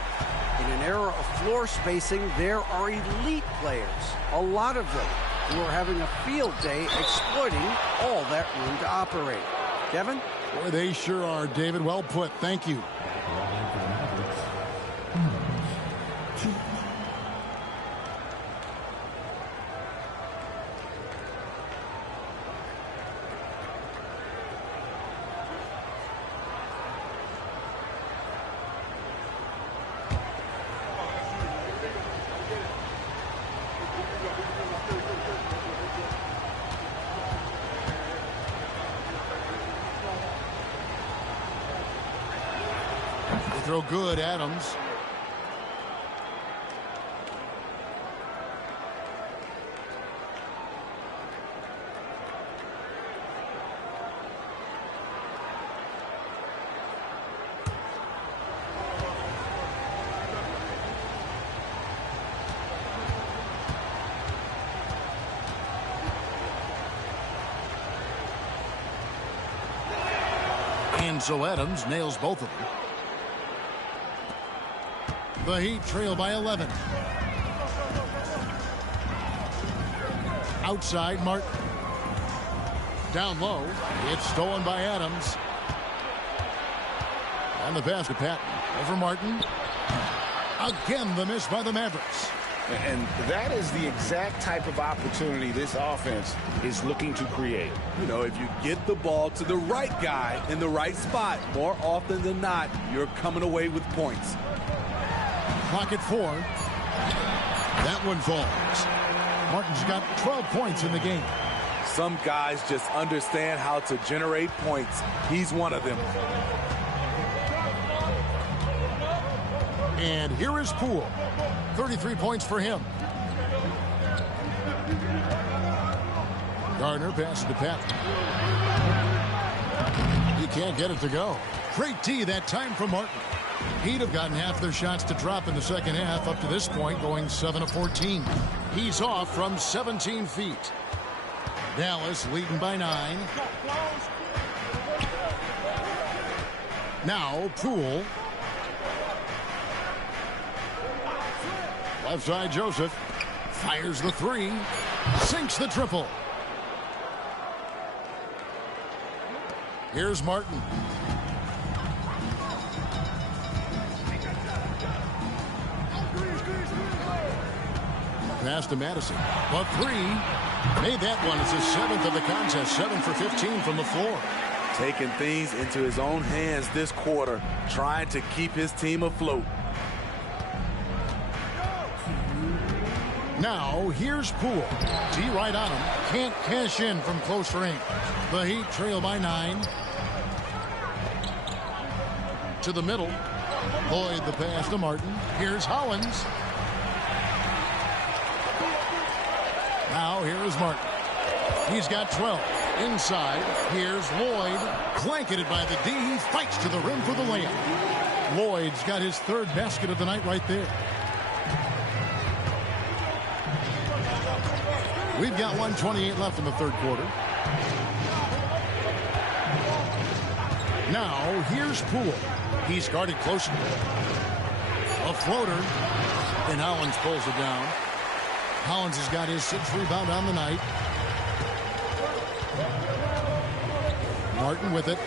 In an era of floor spacing, there are elite players, a lot of them, who are having a field day exploiting all that room to operate. Kevin? Boy, they sure are, David. Well put. Thank you. Throw good, Adams. And so Adams nails both of them. The Heat trail by 11. Outside, Martin. Down low. It's stolen by Adams. And the pass to Patton. Over Martin. Again, the miss by the Mavericks. And that is the exact type of opportunity this offense is looking to create. You know, if you get the ball to the right guy in the right spot, more often than not, you're coming away with points. Clock at 4. That one falls. Martin's got 12 points in the game. Some guys just understand how to generate points. He's one of them. And here is Poole. 33 points for him. Gardner passes to Patton. He can't get it to go. Great D that time from Martin. He'd have gotten half their shots to drop in the second half up to this point, going 7 of 14. He's off from 17 feet. Dallas leading by 9. Now Poole. Left side, Joseph. Fires the 3. Sinks the triple. Here's Martin. Pass to Madison. The 3. Made that one. It's his 7th of the contest. 7 for 15 from the floor. Taking things into his own hands this quarter, trying to keep his team afloat. Now, here's Poole. D right on him. Can't cash in from close range. The Heat trail by 9. To the middle. Lloyd the pass to Martin. Here's Hollins. Now, here is Martin. He's got 12. Inside, here's Lloyd. Blanketed by the D. He fights to the rim for the layup. Lloyd's got his third basket of the night right there. We've got 1:28 left in the third quarter. Now, here's Poole. He's guarded closely. A floater. And Hollins pulls it down. Hollins has got his 6th rebound on the night. Martin with it.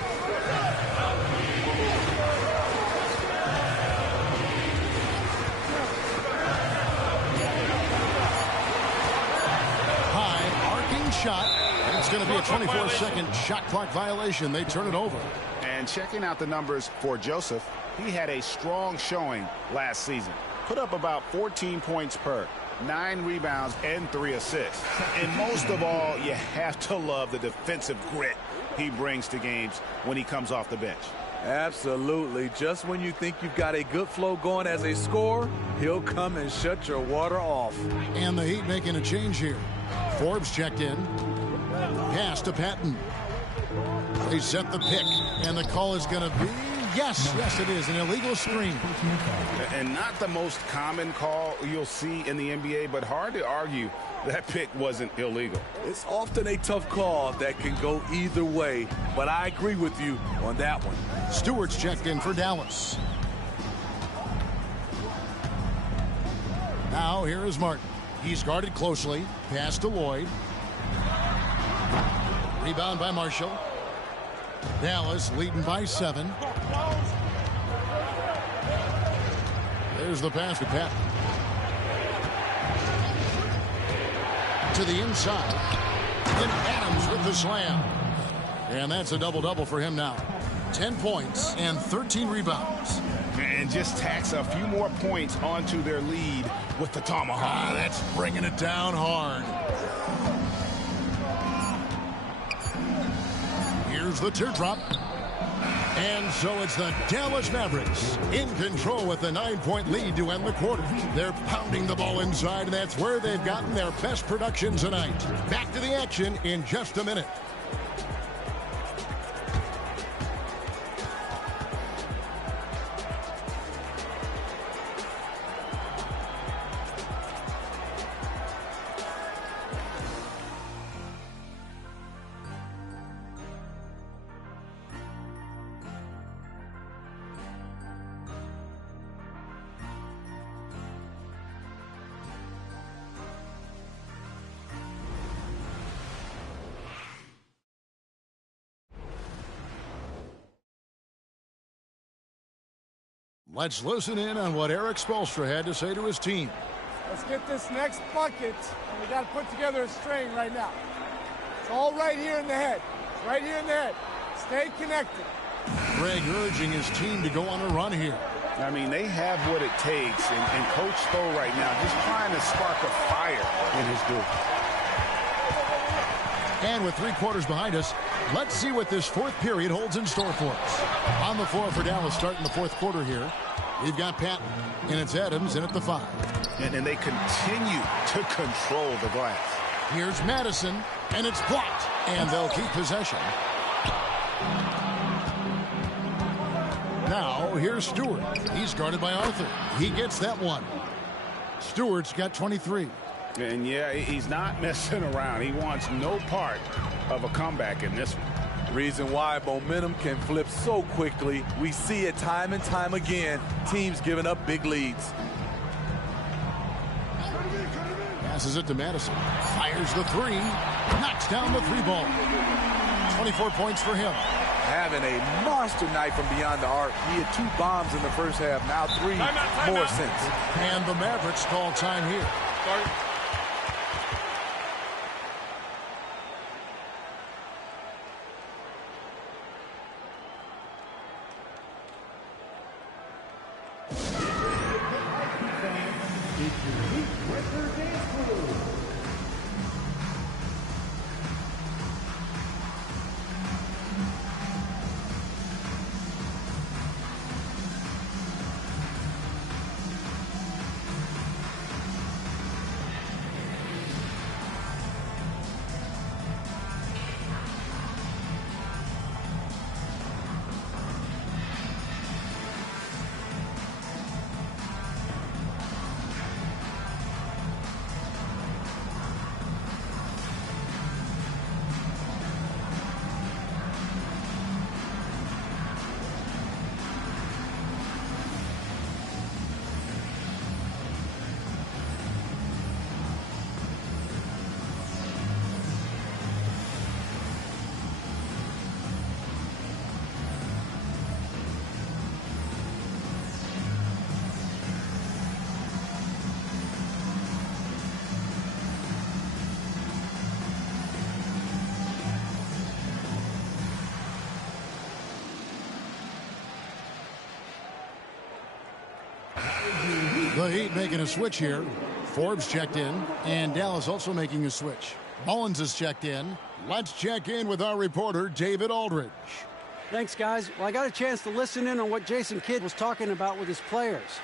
High, arcing shot. And it's going to be a 24-second shot clock violation. They turn it over. And checking out the numbers for Joseph, he had a strong showing last season. Put up about 14 points per, 9 rebounds, and 3 assists. And most of all, you have to love the defensive grit he brings to games when he comes off the bench. Absolutely. Just when you think you've got a good flow going as a scorer, he'll come and shut your water off. And the Heat making a change here. Forbes checked in. Pass to Patton. They set the pick, and the call is going to be, yes, it is, an illegal screen. And not the most common call you'll see in the NBA, but hard to argue that pick wasn't illegal. It's often a tough call that can go either way, but I agree with you on that one. Stewart's checked in for Dallas. Now here is Martin. He's guarded closely. Pass to Lloyd. Rebound by Marshall. Dallas leading by 7. There's the pass to Patton. To the inside. And Adams with the slam. And that's a double-double for him now. 10 points and 13 rebounds. And just tacks a few more points onto their lead with the tomahawk. That's bringing it down hard. Here's the teardrop. And so it's the Dallas Mavericks in control with the 9-point lead to end the quarter. They're pounding the ball inside, and that's where they've gotten their best production tonight. Back to the action in just a minute. Let's listen in on what Eric Spoelstra had to say to his team. Let's get this next bucket, and we got to put together a string right now. It's all right here in the head. Right here in the head. Stay connected. Greg urging his team to go on a run here. I mean, they have what it takes, and Coach Spo right now just trying to spark a fire in his group. And with 3 quarters behind us, let's see what this 4th period holds in store for us. On the floor for Dallas starting the 4th quarter here. We've got Patton, and it's Adams in at the 5. And they continue to control the glass. Here's Madison, and it's blocked, and they'll keep possession. Now, here's Stewart. He's guarded by Arthur. He gets that one. Stewart's got 23. And, yeah, he's not messing around. He wants no part of a comeback in this one. Reason why momentum can flip so quickly. We see it time and time again. Teams giving up big leads. Passes it to Madison. Fires the 3. Knocks down the 3 ball. 24 points for him. Having a monster night from beyond the arc. He had 2 bombs in the first half. Now 3 more since. And the Mavericks call time here. The Heat making a switch here. Forbes checked in, and Dallas also making a switch. Mullins is checked in. Let's check in with our reporter, David Aldridge. Thanks, guys. Well, I got a chance to listen in on what Jason Kidd was talking about with his players.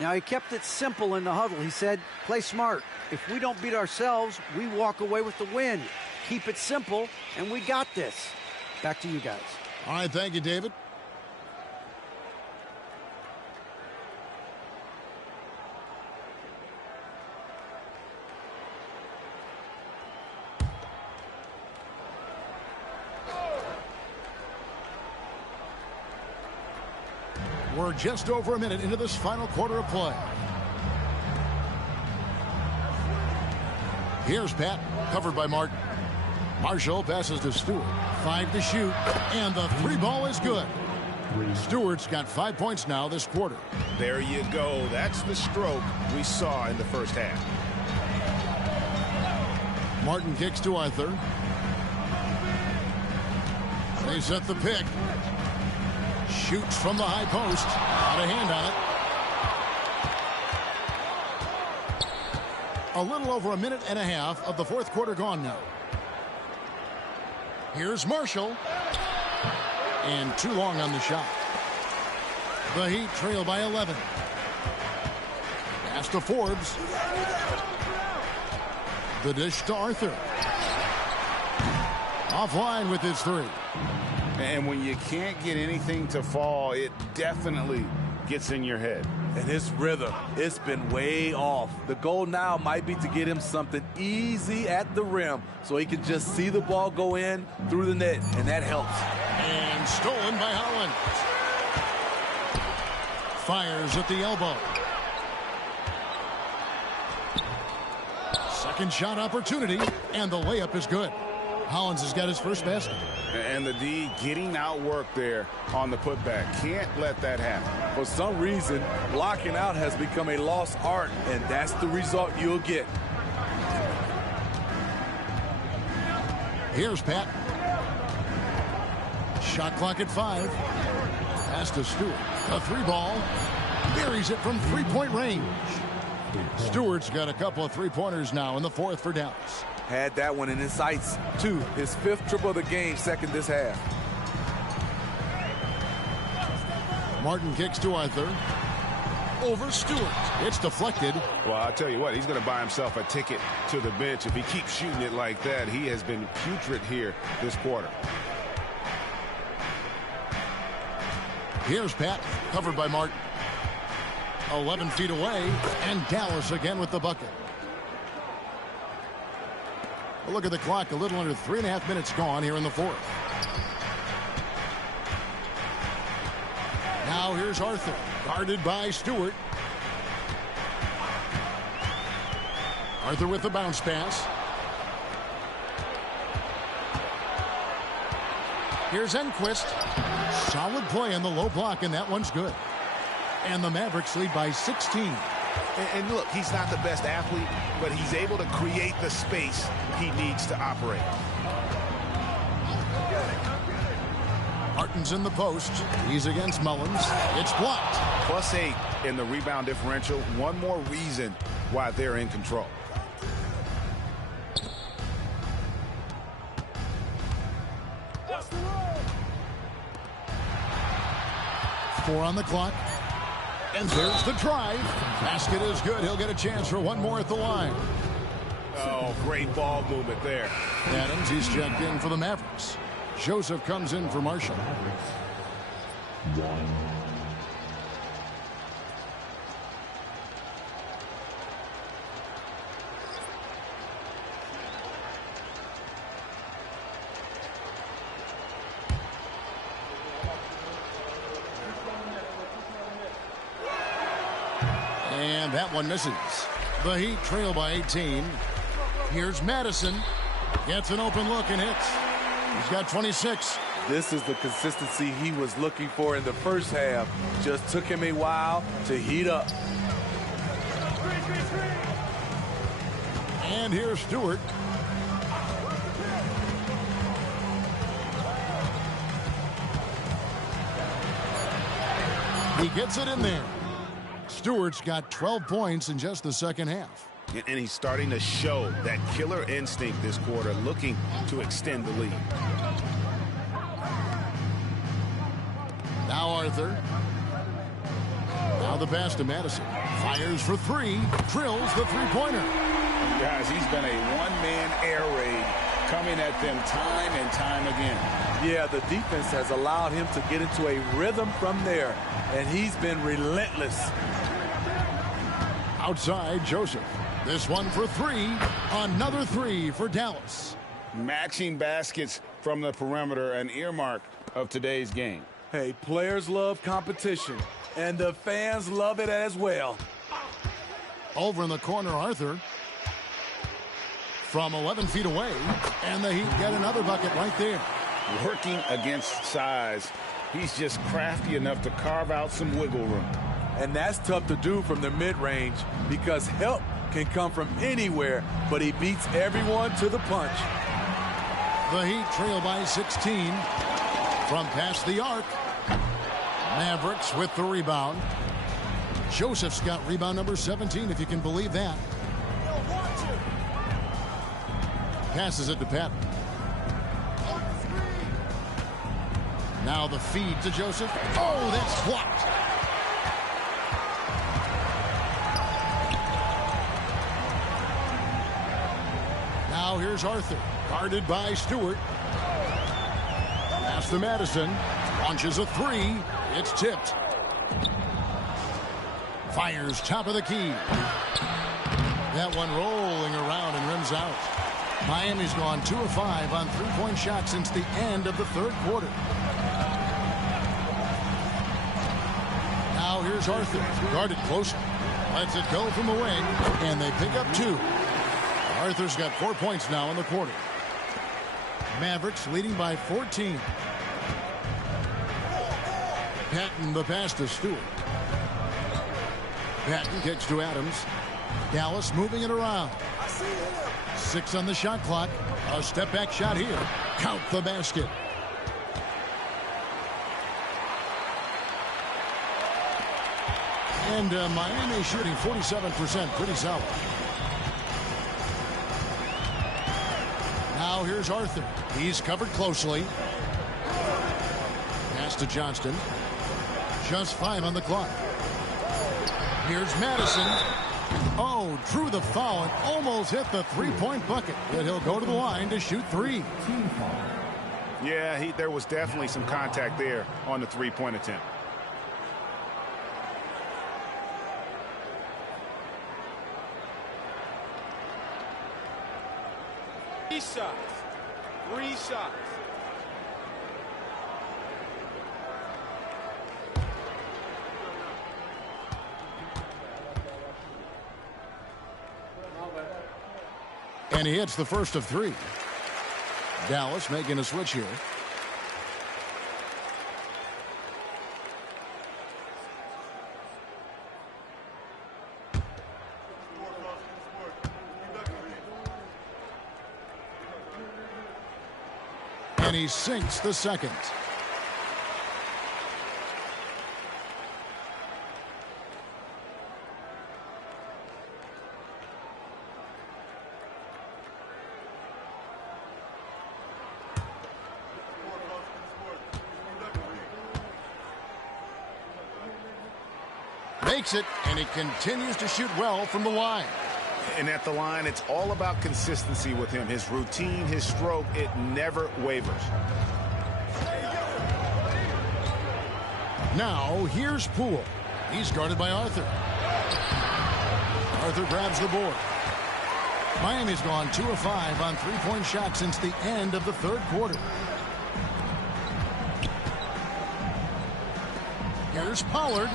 Now, he kept it simple in the huddle. He said, play smart. If we don't beat ourselves, we walk away with the win. Keep it simple, and we got this. Back to you guys. All right, thank you, David. We're just over a minute into this final quarter of play. Here's Pat, covered by Martin. Marshall passes to Stewart. 5 to shoot, and the 3 ball is good. Stewart's got 5 points now this quarter. There you go. That's the stroke we saw in the first half. Martin kicks to Arthur. They set the pick. Shoots from the high post. Got a hand on it. A little over a minute and a half of the fourth quarter gone now. Here's Marshall. And too long on the shot. The Heat trail by 11. Pass to Forbes. The dish to Arthur. Offline with his 3. And when you can't get anything to fall, it definitely gets in your head. And his rhythm, it's been way off. The goal now might be to get him something easy at the rim so he can just see the ball go in through the net, and that helps. And stolen by Holland. Fires at the elbow. Second shot opportunity, and the layup is good. Hollins has got his first basket. And the D getting outworked there on the putback. Can't let that happen. For some reason, blocking out has become a lost art, and that's the result you'll get. Here's Pat. Shot clock at 5. Pass to Stewart. A 3 ball. Buries it from 3-point range. Stewart's got a couple of 3-pointers now in the fourth for Dallas. Had that one in his sights, too. His 5th triple of the game, second this half. Martin kicks to Arthur. Over Stewart. It's deflected. Well, I'll tell you what, he's going to buy himself a ticket to the bench. If he keeps shooting it like that, he has been putrid here this quarter. Here's Pat, covered by Martin. 11 feet away, and Dallas again with the bucket. Look at the clock, a little under 3.5 minutes gone here in the fourth. Now here's Arthur, guarded by Stewart. Arthur with the bounce pass. Here's Enquist. Solid play in the low block, and that one's good. And the Mavericks lead by 16. And look, he's not the best athlete, but he's able to create the space he needs to operate. Martin's in the post. He's against Mullins. It's blocked. +8 in the rebound differential. One more reason why they're in control. Four on the clock. And there's the drive. Basket is good. He'll get a chance for one more at the line. Oh, great ball movement there. Adams, he's checked in for the Mavericks. Joseph comes in for Marshall. And that one misses. The Heat trail by 18. Here's Madison. Gets an open look and hits. He's got 26. This is the consistency he was looking for in the first half. Just took him a while to heat up. And here's Stewart. He gets it in there. Stewart's got 12 points in just the second half. And he's starting to show that killer instinct this quarter, looking to extend the lead. Now Arthur. Now the pass to Madison. Fires for three. Drills the three-pointer. Guys, he's been a one-man air raid coming at them time and time again. Yeah, the defense has allowed him to get into a rhythm from there, and he's been relentless. Outside, Joseph. This one for three. Another three for Dallas. Matching baskets from the perimeter, an earmark of today's game. Hey, players love competition, and the fans love it as well. Over in the corner, Arthur. From 11 feet away, and the Heat get another bucket right there. Working against size, he's just crafty enough to carve out some wiggle room. And that's tough to do from the mid-range because help can come from anywhere, but he beats everyone to the punch. The Heat trail by 16 from past the arc. Mavericks with the rebound. Joseph's got rebound number 17, if you can believe that. Passes it to Patton. Now the feed to Joseph. Oh, that's blocked. Now here's Arthur, guarded by Stewart. Pass to Madison. Launches a three. It's tipped. Fires top of the key. That one rolling around and rims out. Miami's gone 2 of 5 on three-point shots since the end of the third quarter. Now here's Arthur, guarded closer. Lets it go from the wing, and they pick up 2. Arthur's got 4 points now in the quarter. Mavericks leading by 14. Patton the pass to Stewart. Patton kicks to Adams. Dallas moving it around. 6 on the shot clock. A step back shot here. Count the basket. And Miami shooting 47%. Pretty solid. Now here's Arthur. He's covered closely. Pass to Johnston. Just 5 on the clock. Here's Madison. Oh, drew the foul and almost hit the three-point bucket. But he'll go to the line to shoot 3. Yeah, there was definitely some contact there on the three-point attempt. Three shots. And he hits the first of 3. Dallas making a switch here. And he sinks the second. Makes it, and he continues to shoot well from the line. And at the line, it's all about consistency with him. His routine, his stroke, it never wavers. Now, here's Poole. He's guarded by Arthur. Arthur grabs the board. Miami's gone 2 of 5 on three-point shots since the end of the third quarter. Here's Pollard.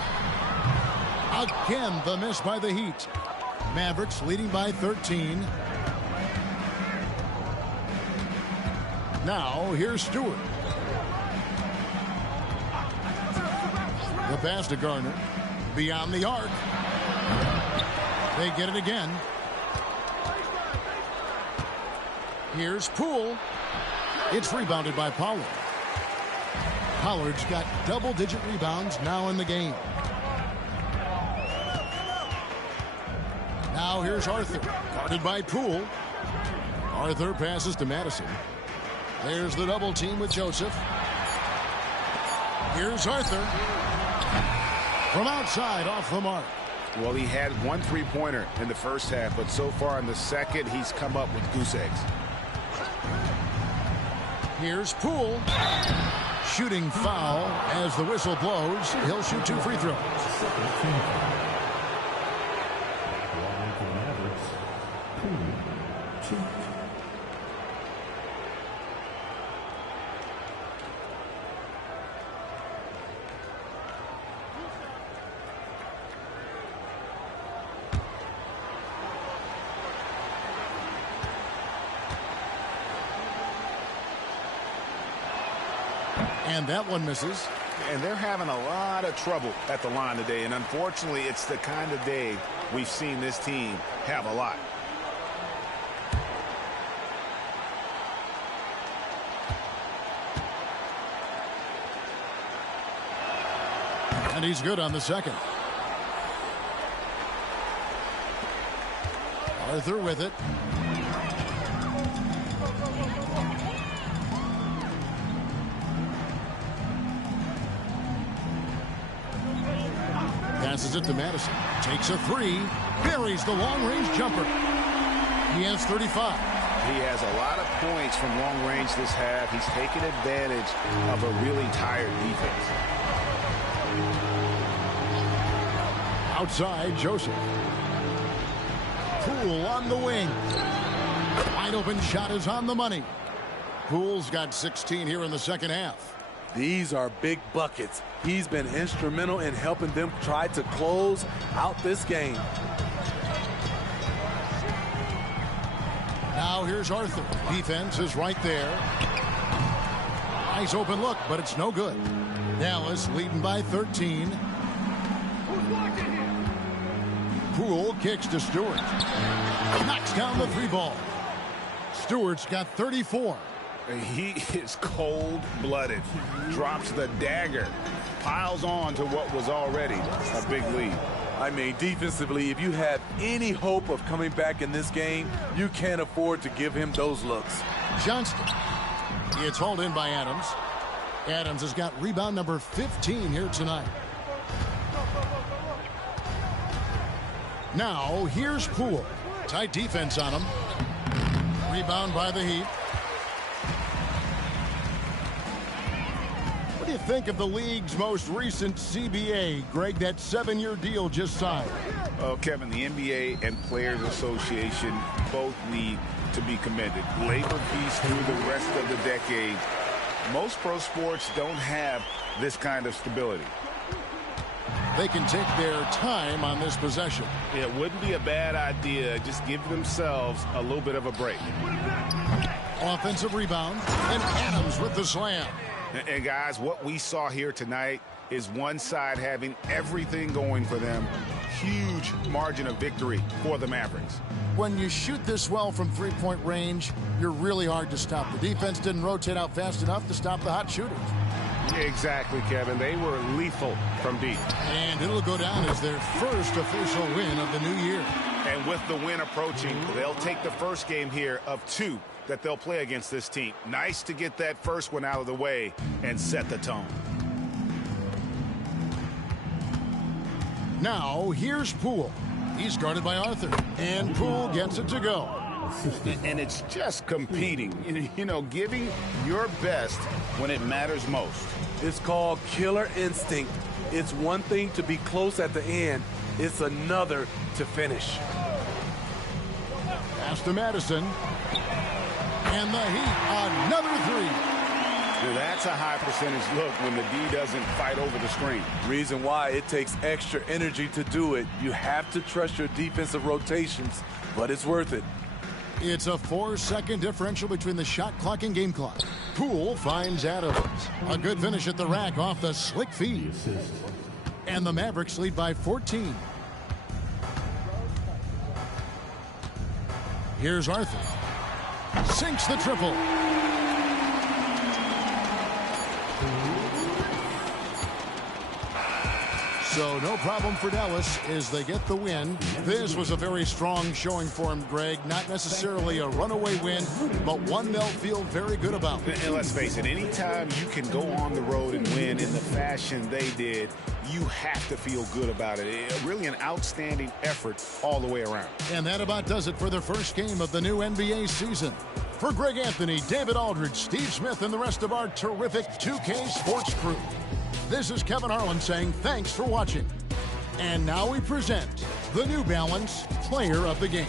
Again, the miss by the Heat. Mavericks leading by 13. Now, here's Stewart. The pass to Garner. Beyond the arc. They get it again. Here's Poole. It's rebounded by Pollard. Pollard's got double-digit rebounds now in the game. Now here's Arthur, guarded by Poole. Arthur passes to Madison. There's the double team with Joseph. Here's Arthur. From outside, off the mark. Well, he had one three-pointer in the first half, but so far in the second, he's come up with goose eggs. Here's Poole. Shooting foul as the whistle blows. He'll shoot 2 free throws. And that one misses. And they're having a lot of trouble at the line today. And unfortunately, it's the kind of day we've seen this team have a lot. And he's good on the second. Arthur with it. Passes it to Madison. Takes a 3. Buries the long-range jumper. He has 35. He has a lot of points from long range this half. He's taken advantage of a really tired defense. Outside, Joseph. Poole on the wing. Wide open shot is on the money. Poole's got 16 here in the second half. These are big buckets. He's been instrumental in helping them try to close out this game. Now here's Arthur. Defense is right there. Nice open look, but it's no good. Dallas leading by 13. Poole kicks to Stewart. Knocks down the 3 ball. Stewart's got 34. He is cold-blooded. Drops the dagger. Piles on to what was already a big lead. I mean, defensively, if you have any hope of coming back in this game, you can't afford to give him those looks. Johnston. It's hauled in by Adams. Adams has got rebound number 15 here tonight. Now, here's Poole. Tight defense on him. Rebound by the Heat. What do you think of the league's most recent CBA, Greg? That 7-year deal just signed. Oh, Kevin, the NBA and Players Association both need to be commended. Labor peace through the rest of the decade. Most pro sports don't have this kind of stability. They can take their time on this possession. It wouldn't be a bad idea. Just give themselves a little bit of a break. Offensive rebound, and Adams with the slam. And guys, what we saw here tonight is one side having everything going for them. Huge margin of victory for the Mavericks. When you shoot this well from three-point range, you're really hard to stop. The defense didn't rotate out fast enough to stop the hot shooters. Exactly, Kevin. They were lethal from deep. And it'll go down as their first official win of the new year. And with the win approaching, they'll take the first game here of 2 that they'll play against this team. Nice to get that first one out of the way and set the tone. Now, here's Poole. He's guarded by Arthur. And Poole gets it to go. And it's just competing, you know, giving your best when it matters most. It's called killer instinct. It's one thing to be close at the end. It's another to finish. Pass to Madison. And the Heat, another 3. That's a high percentage look when the D doesn't fight over the screen. Reason why it takes extra energy to do it. You have to trust your defensive rotations, but it's worth it. It's a 4-second differential between the shot clock and game clock. Poole finds Adams. A good finish at the rack off the slick feed. And the Mavericks lead by 14. Here's Arthur. Sinks the triple. So no problem for Dallas as they get the win. This was a very strong showing for him, Greg. Not necessarily a runaway win, but one they'll feel very good about. And let's face it, anytime you can go on the road and win in the fashion they did, you have to feel good about it. Really an outstanding effort all the way around. And that about does it for the first game of the new NBA season. For Greg Anthony, David Aldridge, Steve Smith, and the rest of our terrific 2K Sports crew, this is Kevin Harlan saying thanks for watching. And now we present the New Balance Player of the Game.